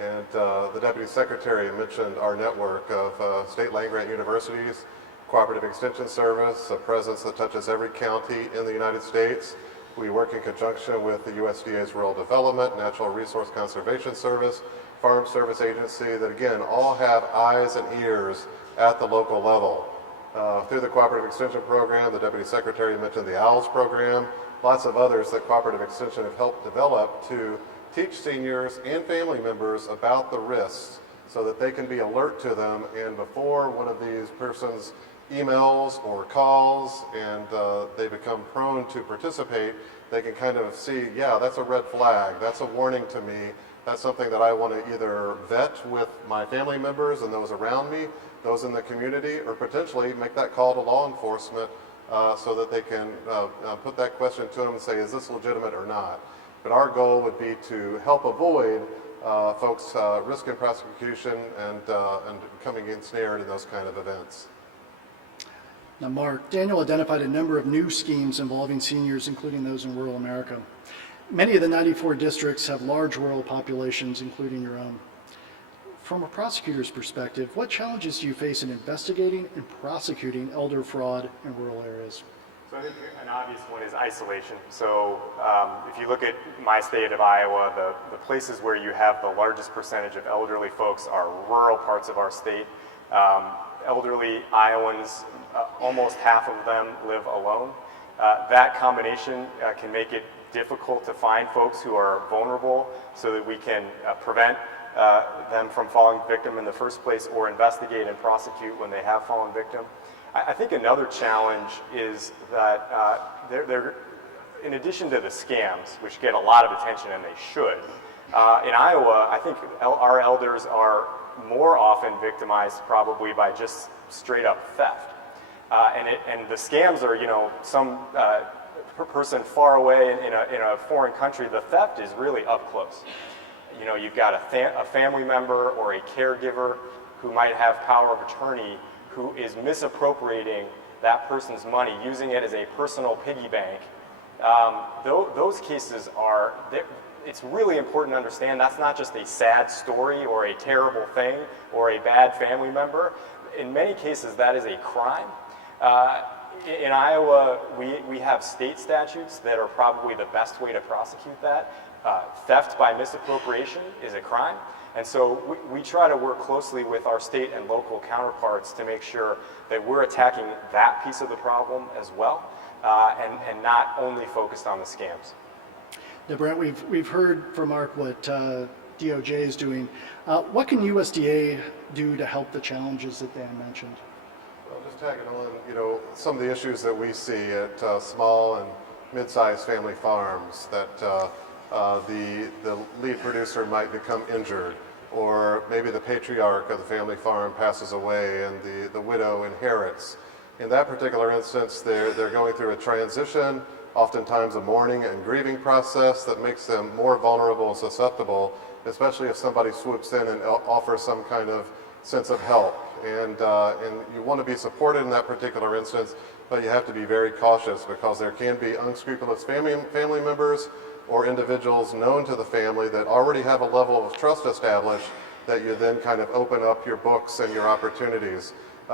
And the Deputy Secretary mentioned our network of state land-grant universities, Cooperative Extension Service, a presence that touches every county in the United States. We work in conjunction with the USDA's Rural Development, Natural Resource Conservation Service, Farm Service Agency, that again, all have eyes and ears at the local level. Through the Cooperative Extension Program, the Deputy Secretary mentioned the OWLS program, lots of others that Cooperative Extension have helped develop to teach seniors and family members about the risks so that they can be alert to them, and before one of these persons emails or calls and they become prone to participate, they can kind of see, yeah, that's a red flag, that's a warning to me, that's something that I want to either vet with my family members and those around me, those in the community, or potentially make that call to law enforcement so that they can put that question to them and say, is this legitimate or not? But our goal would be to help avoid folks risking prosecution and becoming ensnared in those kind of events. Now, Mark, Daniel identified a number of new schemes involving seniors, including those in rural America. Many of the 94 districts have large rural populations, including your own. From a prosecutor's perspective, what challenges do you face in investigating and prosecuting elder fraud in rural areas? So I think an obvious one is isolation. So if you look at my state of Iowa, the places where you have the largest percentage of elderly folks are rural parts of our state. Elderly Iowans, almost half of them live alone. That combination can make it difficult to find folks who are vulnerable so that we can prevent them from falling victim in the first place or investigate and prosecute when they have fallen victim. I think another challenge is that in addition to the scams, which get a lot of attention and they should, in Iowa, I think our elders are more often victimized probably by just straight up theft. And the scams are, some person far away in a foreign country, the theft is really up close. You know, you've got a family member or a caregiver who might have power of attorney who is misappropriating that person's money, using it as a personal piggy bank. Those cases are, it's really important to understand that's not just a sad story or a terrible thing or a bad family member. In many cases, that is a crime. In Iowa, we have state statutes that are probably the best way to prosecute that. Theft by misappropriation is a crime. And so we try to work closely with our state and local counterparts to make sure that we're attacking that piece of the problem as well, and not only focused on the scams. Now, Brent, we've heard from Mark what DOJ is doing. What can USDA do to help the challenges that Dan mentioned? Well, just tagging on, you know, some of the issues that we see at small and mid-sized family farms, that the lead producer might become injured, or maybe the patriarch of the family farm passes away and the widow inherits. In that particular instance, they're going through a transition, oftentimes a mourning and grieving process that makes them more vulnerable and susceptible, especially if somebody swoops in and offers some kind of sense of help. And you want to be supported in that particular instance, but you have to be very cautious because there can be unscrupulous family members or individuals known to the family that already have a level of trust established that you then kind of open up your books and your opportunities.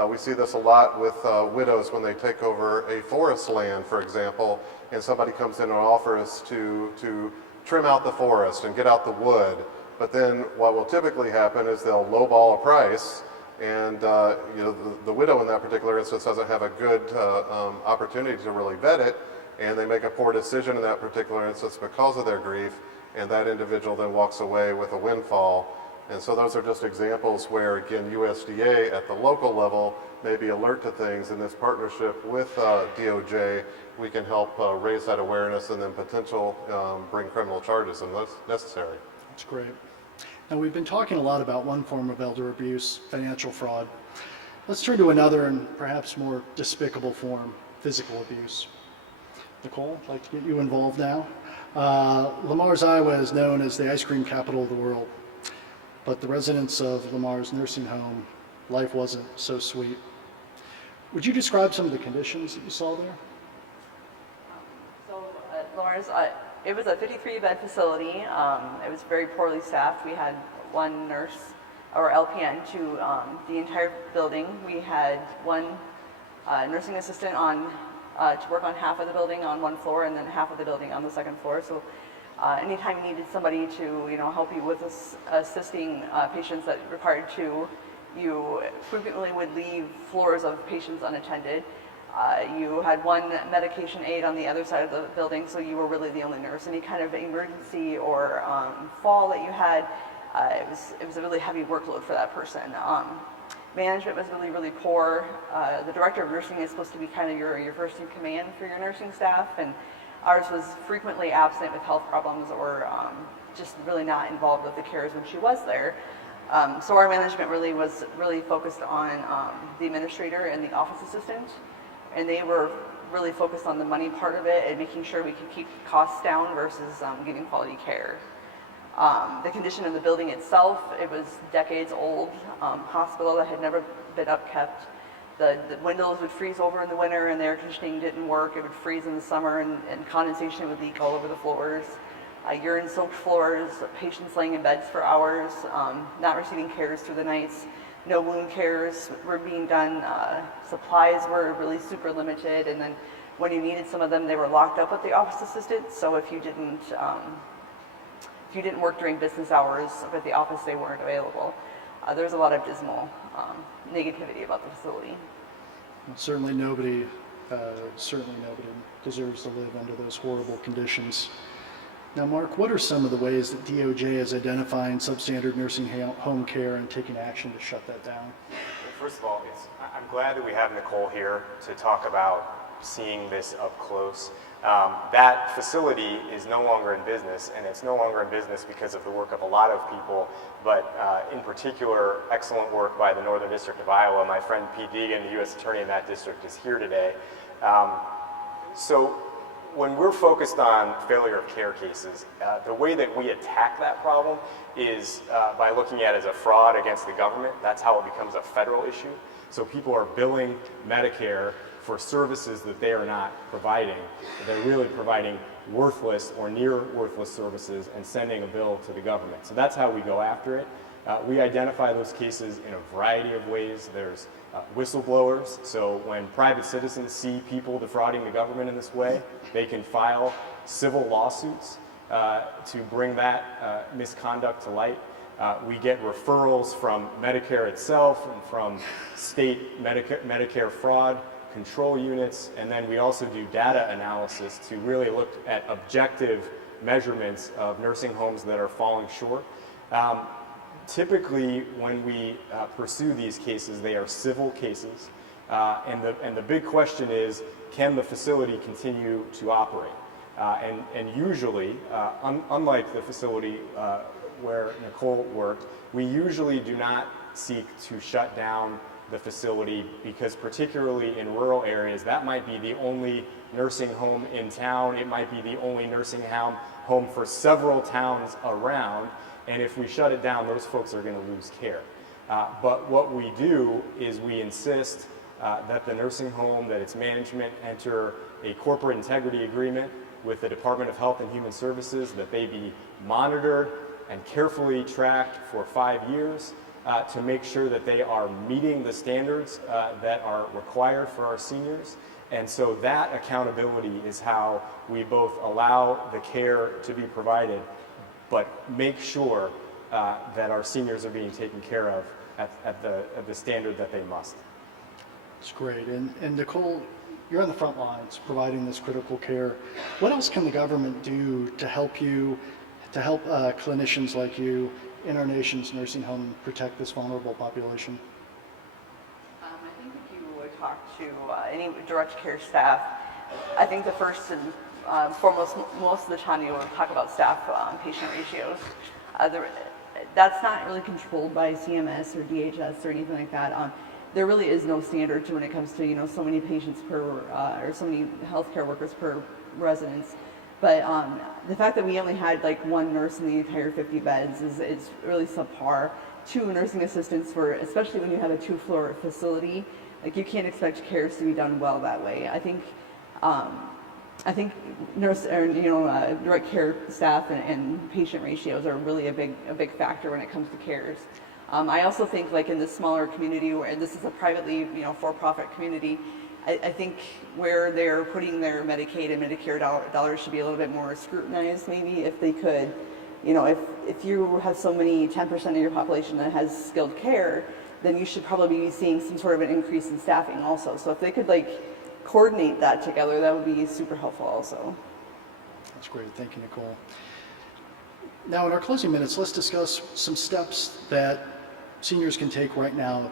We see this a lot with widows when they take over a forest land, for example, and somebody comes in and offers to trim out the forest and get out the wood. But then what will typically happen is they'll lowball a price, and you know, the widow in that particular instance doesn't have a good opportunity to really vet it, and they make a poor decision in that particular instance because of their grief, and that individual then walks away with a windfall. And so those are just examples where, again, USDA at the local level may be alert to things. In this partnership with DOJ, we can help raise that awareness and then bring criminal charges unless necessary. That's great. Now, we've been talking a lot about one form of elder abuse, financial fraud. Let's turn to another and perhaps more despicable form, physical abuse. Nicole, I'd like to get you involved now. Lamar's, Iowa is known as the ice cream capital of the world. But the residents of Lamar's nursing home, life wasn't so sweet. Would you describe some of the conditions that you saw there? So at Lamar's, it was a 53-bed facility. It was very poorly staffed. We had one nurse or LPN to the entire building. We had one nursing assistant to work on half of the building on one floor and then half of the building on the second floor. So anytime you needed somebody to, help you with assisting patients that required you frequently would leave floors of patients unattended. You had one medication aide on the other side of the building, so you were really the only nurse. Any kind of emergency or fall that you had, it was a really heavy workload for that person. Management was really, really poor. The director of nursing is supposed to be kind of your first in command for your nursing staff, and ours was frequently absent with health problems or just really not involved with the cares when she was there. So our management really was focused on the administrator and the office assistant, and they were really focused on the money part of it and making sure we could keep costs down versus giving quality care. The condition of the building itself, it was decades old, hospital that had never been upkept. The windows would freeze over in the winter and the air conditioning didn't work. It would freeze in the summer and condensation would leak all over the floors. Urine-soaked floors, patients laying in beds for hours, not receiving cares through the nights. No wound cares were being done. Supplies were really super limited, and then when you needed some of them, they were locked up with the office assistant. So if you didn't work during business hours at the office, they weren't available. There was a lot of dismal negativity about the facility. Certainly nobody deserves to live under those horrible conditions. Now, Mark, what are some of the ways that DOJ is identifying substandard nursing home care and taking action to shut that down? Well, first of all, I'm glad that we have Nicole here to talk about seeing this up close. That facility is no longer in business, and it's no longer in business because of the work of a lot of people, but in particular, excellent work by the Northern District of Iowa. My friend Pete Deegan, the U.S. Attorney in that district, is here today. So when we're focused on failure of care cases, the way that we attack that problem is by looking at it as a fraud against the government. That's how it becomes a federal issue. So people are billing Medicare for services that they are not providing. They're really providing worthless or near worthless services and sending a bill to the government. So that's how we go after it. We identify those cases in a variety of ways. There's whistleblowers. So when private citizens see people defrauding the government in this way, they can file civil lawsuits to bring that misconduct to light. We get referrals from Medicare itself and from state Medicare fraud control units, and then we also do data analysis to really look at objective measurements of nursing homes that are falling short. Typically, when we pursue these cases, they are civil cases, and the big question is, can the facility continue to operate? And usually, unlike the facility where Nicole worked, we usually do not seek to shut down the facility because particularly in rural areas, that might be the only nursing home in town. It might be the only nursing home for several towns around. And if we shut it down, those folks are going to lose care. But what we do is we insist that the nursing home, that its management enter a corporate integrity agreement with the Department of Health and Human Services, that they be monitored and carefully tracked for 5 years to make sure that they are meeting the standards that are required for our seniors. And so that accountability is how we both allow the care to be provided, but make sure that our seniors are being taken care of at the standard that they must. That's great. And Nicole, you're on the front lines providing this critical care. What else can the government do to help you, to help clinicians like you in our nation's nursing home protect this vulnerable population? I think if you would talk to any direct care staff, I think the first and foremost, most of the time you want to talk about staff-patient ratios. That's not really controlled by CMS or DHS or anything like that. There really is no standard to when it comes to so many patients per or so many healthcare workers per residence. But the fact that we only had like one nurse in the entire 50 beds is really subpar. 2 nursing assistants for, especially when you have a 2-floor facility, like you can't expect cares to be done well that way. I think nurse or direct care staff and patient ratios are really a big factor when it comes to cares. I also think like in the smaller community where this is a privately for-profit community, I think where they're putting their Medicaid and Medicare dollars should be a little bit more scrutinized maybe if they could. If you have so many 10% of your population that has skilled care, then you should probably be seeing some sort of an increase in staffing also. So if they could coordinate that together, that would be super helpful also. That's great. Thank you, Nicole. Now, in our closing minutes, let's discuss some steps that seniors can take right now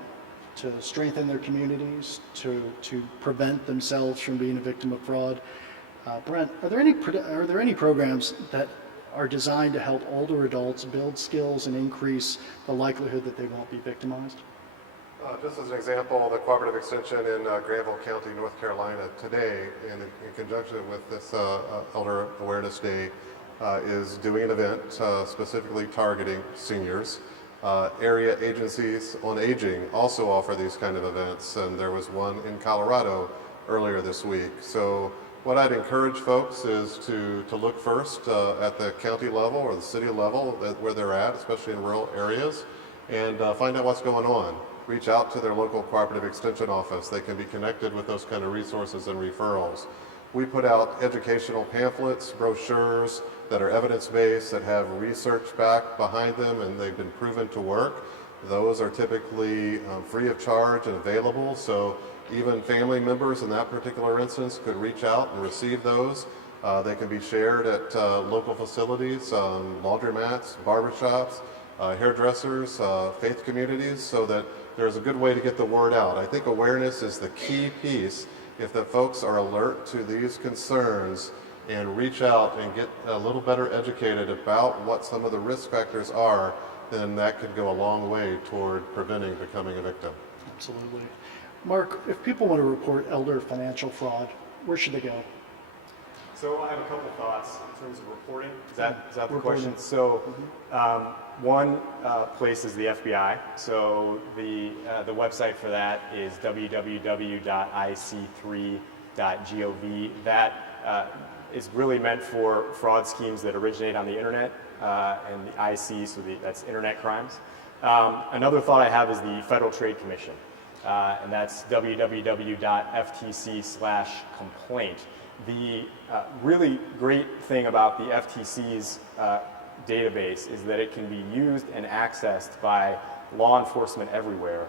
to strengthen their communities, to prevent themselves from being a victim of fraud. Brent, are there any programs that are designed to help older adults build skills and increase the likelihood that they won't be victimized? Just as an example, the Cooperative Extension in Granville County, North Carolina today, in conjunction with this Elder Awareness Day, is doing an event specifically targeting seniors. Area agencies on aging also offer these kind of events, and there was one in Colorado earlier this week. So what I'd encourage folks is to look first at the county level or the city level where they're at, especially in rural areas, and find out what's going on. Reach out to their local cooperative extension office. They can be connected with those kind of resources and referrals. We put out educational pamphlets, brochures that are evidence-based, that have research back behind them, and they've been proven to work. Those are typically free of charge and available, so even family members in that particular instance could reach out and receive those. They can be shared at local facilities, laundromats, barbershops, hairdressers, faith communities, so that there's a good way to get the word out. I think awareness is the key piece. If the folks are alert to these concerns and reach out and get a little better educated about what some of the risk factors are, then that could go a long way toward preventing becoming a victim. Absolutely. Mark, if people want to report elder financial fraud, where should they go? So I have a couple thoughts in terms of reporting. Is that the Reporting. question? So one place is the FBI. So the website for that is www.ic3.gov. That is really meant for fraud schemes that originate on the internet and the IC, so that's internet crimes. Another thought I have is the Federal Trade Commission, and that's www.ftc/complaint. The really great thing about the FTC's database is that it can be used and accessed by law enforcement everywhere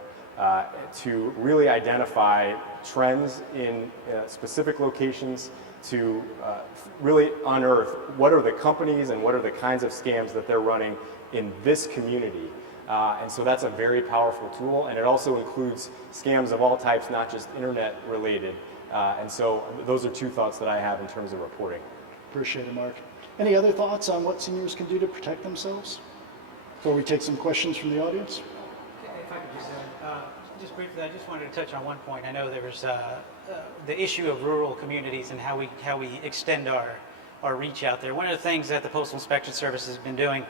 to really identify trends in specific locations, to really unearth what are the companies and what are the kinds of scams that they're running in this community. And so that's a very powerful tool, and it also includes scams of all types, not just internet related. And so those are two thoughts that I have in terms of reporting. Appreciate it, Mark. Any other thoughts on what seniors can do to protect themselves? Before we take some questions from the audience? If I could just briefly, I just wanted to touch on one point. I know there was the issue of rural communities and how we extend our reach out there. One of the things that the Postal Inspection Service has been doing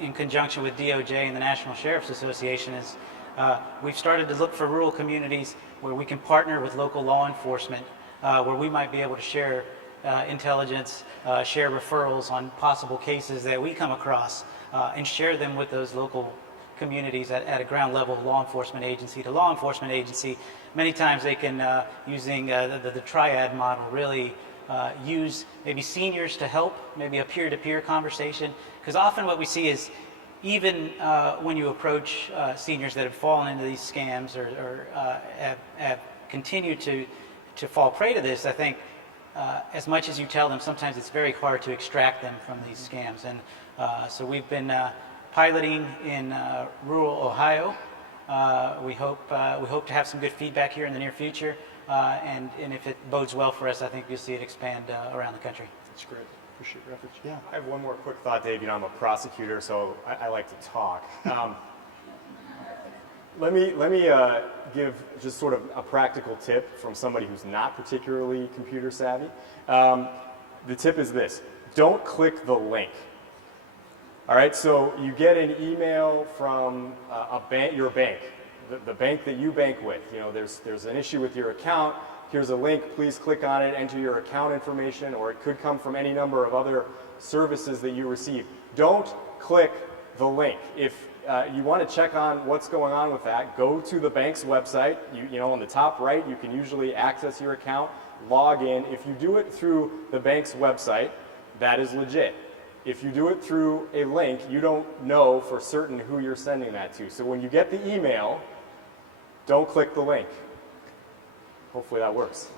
in conjunction with DOJ and the National Sheriff's Association is we've started to look for rural communities where we can partner with local law enforcement, where we might be able to share intelligence, share referrals on possible cases that we come across, and share them with those local communities at a ground level, law enforcement agency to law enforcement agency. Many times they can, using the triad model, really use maybe seniors to help, maybe a peer-to-peer conversation, because often what we see is even when you approach seniors that have fallen into these scams or have continued to fall prey to this, I think as much as you tell them, sometimes it's very hard to extract them from these scams. And so we've been piloting in rural Ohio. We hope to have some good feedback here in the near future. And if it bodes well for us, I think you'll see it expand around the country. That's great. Appreciate your efforts. Yeah. I have one more quick thought, Dave. You know, I'm a prosecutor, so I like to talk. Let me give just sort of a practical tip from somebody who's not particularly computer savvy. The tip is this: don't click the link. All right, so you get an email from your bank, the bank that you bank with. You know, there's an issue with your account. Here's a link, please click on it, enter your account information, or it could come from any number of other services that you receive. Don't click the link. If you want to check on what's going on with that, go to the bank's website. You know, on the top right, you can usually access your account, log in. If you do it through the bank's website, that is legit. If you do it through a link, you don't know for certain who you're sending that to. So when you get the email, don't click the link. Hopefully that works.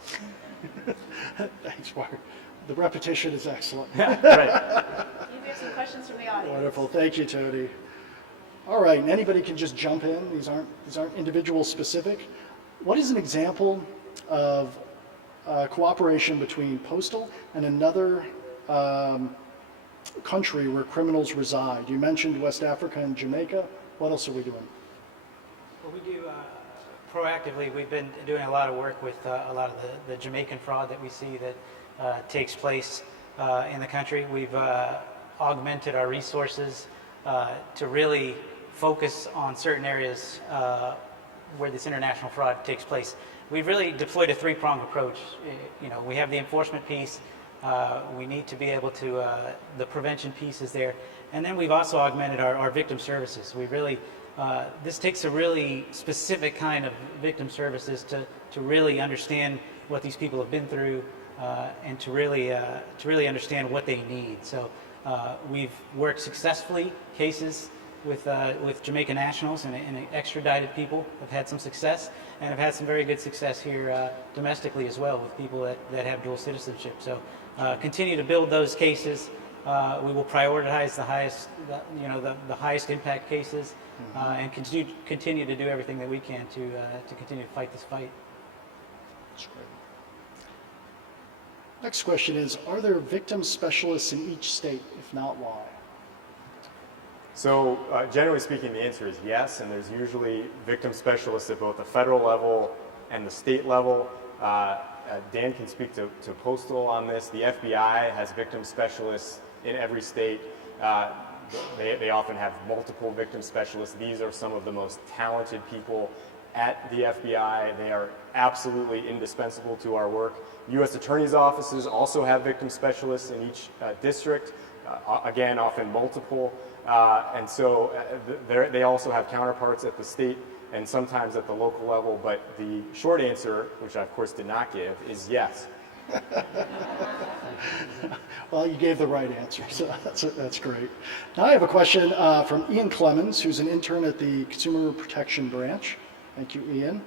Thanks, Mark. The repetition is excellent. Right. We have some questions from the audience. Wonderful. Thank you, Tony. All right, and anybody can just jump in. These aren't individual specific. What is an example of cooperation between Postal and another country where criminals reside? You mentioned West Africa and Jamaica. What else are we doing? Well, we do proactively. We've been doing a lot of work with a lot of the Jamaican fraud that we see that takes place in the country. We've augmented our resources to really focus on certain areas where this international fraud takes place. We've really deployed a three-pronged approach. You know, we have the enforcement piece. We need to be able to, the prevention piece is there. And then we've also augmented our victim services. We really, this takes a really specific kind of victim services to really understand what these people have been through and to really understand what they need. So we've worked successfully cases with Jamaican nationals and extradited people have had some success, and have had some very good success here domestically as well with people that have dual citizenship. So continue to build those cases. We will prioritize the highest impact cases, and continue to do everything that we can to continue to fight this fight. That's great. Next question is, are there victim specialists in each state? If not, why? So generally speaking, the answer is yes, and there's usually victim specialists at both the federal level and the state level. Dan can speak to Postal on this. The FBI has victim specialists in every state. They often have multiple victim specialists. These are some of the most talented people at the FBI. They are absolutely indispensable to our work. U.S. attorneys' offices also have victim specialists in each district, again, often multiple. And so they also have counterparts at the state and sometimes at the local level. But the short answer, which I of course did not give, is yes. Well, you gave the right answer, so that's great. Now I have a question from Ian Clemens, who's an intern at the Consumer Protection Branch. Thank you, Ian.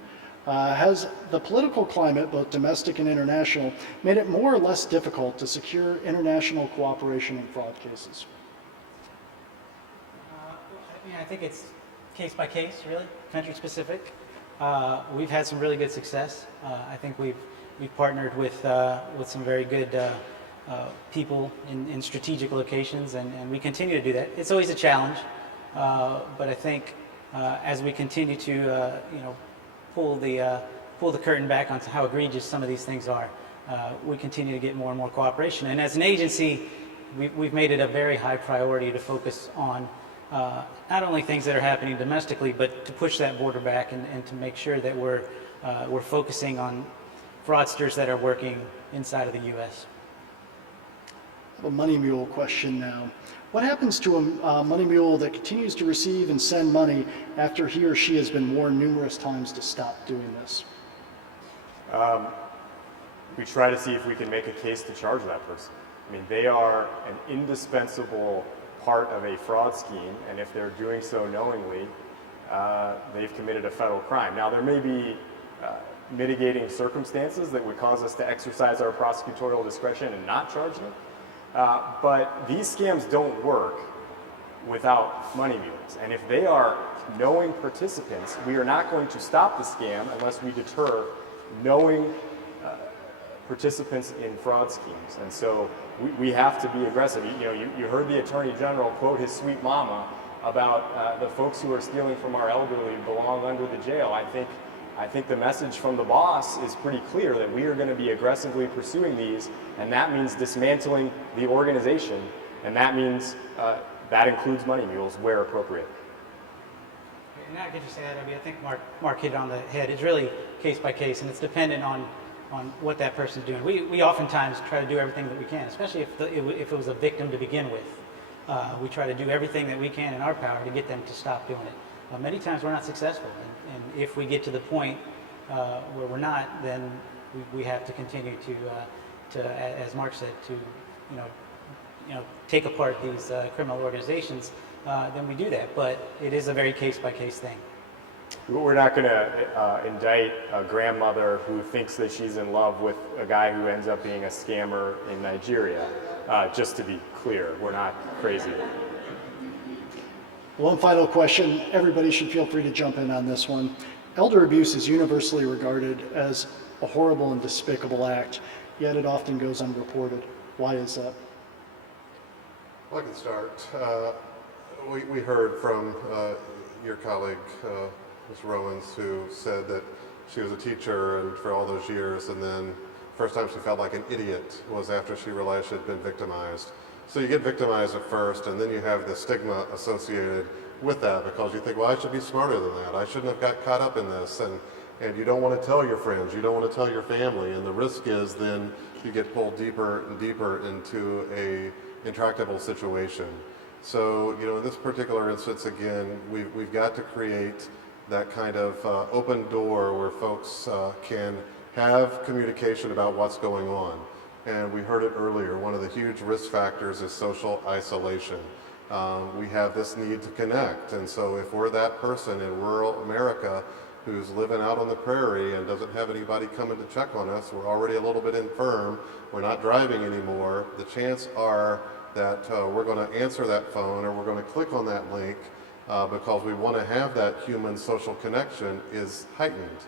Has the political climate, both domestic and international, made it more or less difficult to secure international cooperation in fraud cases? I think it's case by case, really, country specific. We've had some really good success. I think we've partnered with some very good people in strategic locations, and we continue to do that. It's always a challenge, but I think as we continue to pull the curtain back on how egregious some of these things are, we continue to get more and more cooperation. And as an agency, we've made it a very high priority to focus on not only things that are happening domestically, but to push that border back and to make sure that we're focusing on fraudsters that are working inside of the U.S. I have a money mule question now. What happens to a money mule that continues to receive and send money after he or she has been warned numerous times to stop doing this? We try to see if we can make a case to charge that person. I mean, they are an indispensable part of a fraud scheme, and if they're doing so knowingly, they've committed a federal crime. Now, there may be mitigating circumstances that would cause us to exercise our prosecutorial discretion and not charge them. But these scams don't work without money mules. And if they are knowing participants, we are not going to stop the scam unless we deter knowing participants in fraud schemes. And so we have to be aggressive. You heard the Attorney General quote his sweet mama about the folks who are stealing from our elderly belong under the jail. I think the message from the boss is pretty clear that we are going to be aggressively pursuing these, and that means dismantling the organization, and that means that includes money mules where appropriate. And I could just add, I think Mark hit it on the head. It's really case by case, and it's dependent on what that person's doing. We oftentimes try to do everything that we can, especially if it was a victim to begin with. We try to do everything that we can in our power to get them to stop doing it. Many times we're not successful, and if we get to the point where we're not, then we have to continue to, as Mark said, to take apart these criminal organizations. Then we do that, but it is a very case-by-case thing. We're not going to indict a grandmother who thinks that she's in love with a guy who ends up being a scammer in Nigeria. Just to be clear, we're not crazy. One final question. Everybody should feel free to jump in on this one. Elder abuse is universally regarded as a horrible and despicable act, yet it often goes unreported. Why is that? Well, I can start. We heard from your colleague, Ms. Rowans, who said that she was a teacher and for all those years, and then first time she felt like an idiot was after she realized she had been victimized. So you get victimized at first, and then you have the stigma associated with that because you think, well, I should be smarter than that. I shouldn't have got caught up in this. And you don't want to tell your friends. You don't want to tell your family. And the risk is then you get pulled deeper and deeper into a intractable situation. So, in this particular instance, again, we've got to create that kind of open door where folks can have communication about what's going on. And we heard it earlier, one of the huge risk factors is social isolation. We have this need to connect, and so if we're that person in rural America who's living out on the prairie and doesn't have anybody coming to check on us, we're already a little bit infirm, we're not driving anymore, the chances are that we're going to answer that phone or we're going to click on that link because we want to have that human social connection is heightened.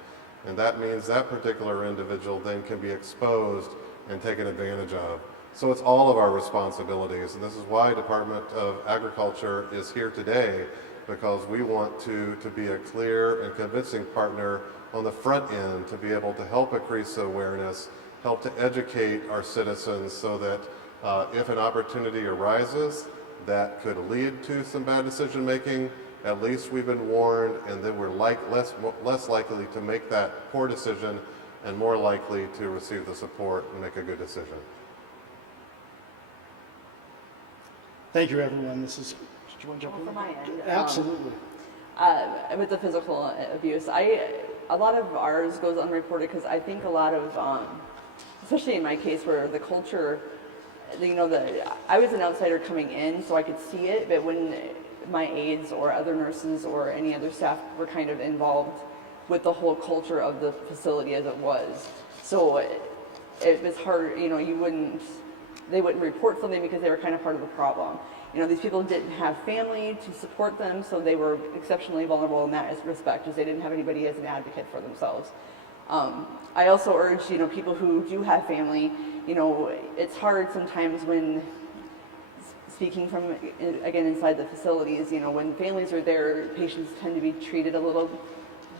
And that means that particular individual then can be exposed and taken advantage of. So it's all of our responsibilities, and this is why Department of Agriculture is here today, because we want to be a clear and convincing partner on the front end to be able to help increase awareness, help to educate our citizens so that if an opportunity arises that could lead to some bad decision making, at least we've been warned, and then we're less likely to make that poor decision and more likely to receive the support and make a good decision. Thank you, everyone. This is. Do you want to jump in? From my end, Absolutely. with the physical abuse, a lot of ours goes unreported because I think a lot of, especially in my case where the culture, I was an outsider coming in, so I could see it, but when my aides or other nurses or any other staff were kind of involved with the whole culture of the facility as it was, so it was hard. They wouldn't report something because they were kind of part of the problem. These people didn't have family to support them, so they were exceptionally vulnerable in that respect, because they didn't have anybody as an advocate for themselves. I also urge, people who do have family, it's hard sometimes when speaking from, again, inside the facilities, when families are there, patients tend to be treated a little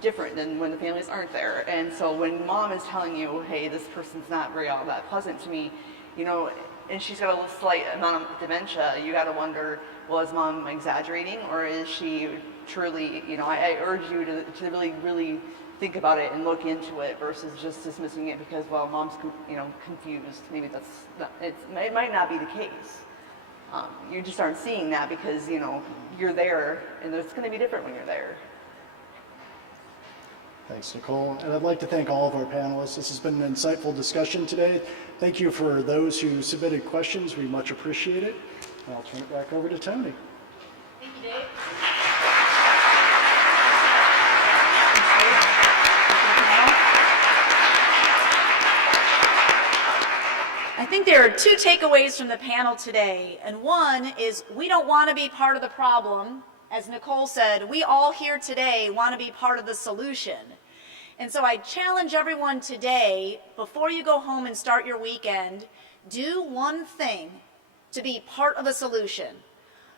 different than when the families aren't there. And so when mom is telling you, hey, this person's not very all that pleasant to me, and she's got a slight amount of dementia, you got to wonder, well, is mom exaggerating, or is she truly, I urge you to really, really think about it and look into it versus just dismissing it because, well, mom's, confused. Maybe that's not, it might not be the case. You just aren't seeing that because, you're there, and it's going to be different when you're there. Thanks, Nicole. And I'd like to thank all of our panelists. This has been an insightful discussion today. Thank you for those who submitted questions. We much appreciate it. And I'll turn it back over to Tony. Thank you, Dave. I think there are two takeaways from the panel today, and one is we don't want to be part of the problem. As Nicole said, we all here today want to be part of the solution. And so I challenge everyone today, before you go home and start your weekend, do one thing to be part of a solution.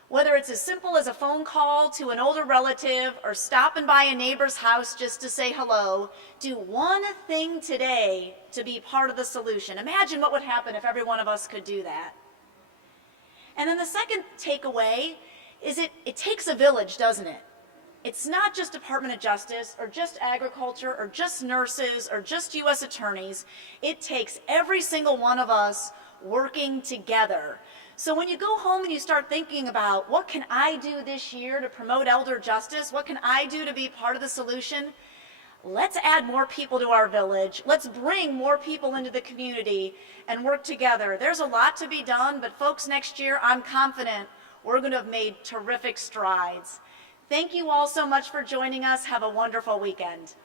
Whether it's as simple as a phone call to an older relative or stopping by a neighbor's house just to say hello, do one thing today to be part of the solution. Imagine what would happen if every one of us could do that. And then the second takeaway is it takes a village, doesn't it? It's not just Department of Justice or just agriculture or just nurses or just U.S. attorneys. It takes every single one of us working together. So when you go home and you start thinking about what can I do this year to promote elder justice, what can I do to be part of the solution, let's add more people to our village. Let's bring more people into the community and work together. There's a lot to be done, but folks, next year I'm confident we're going to have made terrific strides. Thank you all so much for joining us. Have a wonderful weekend.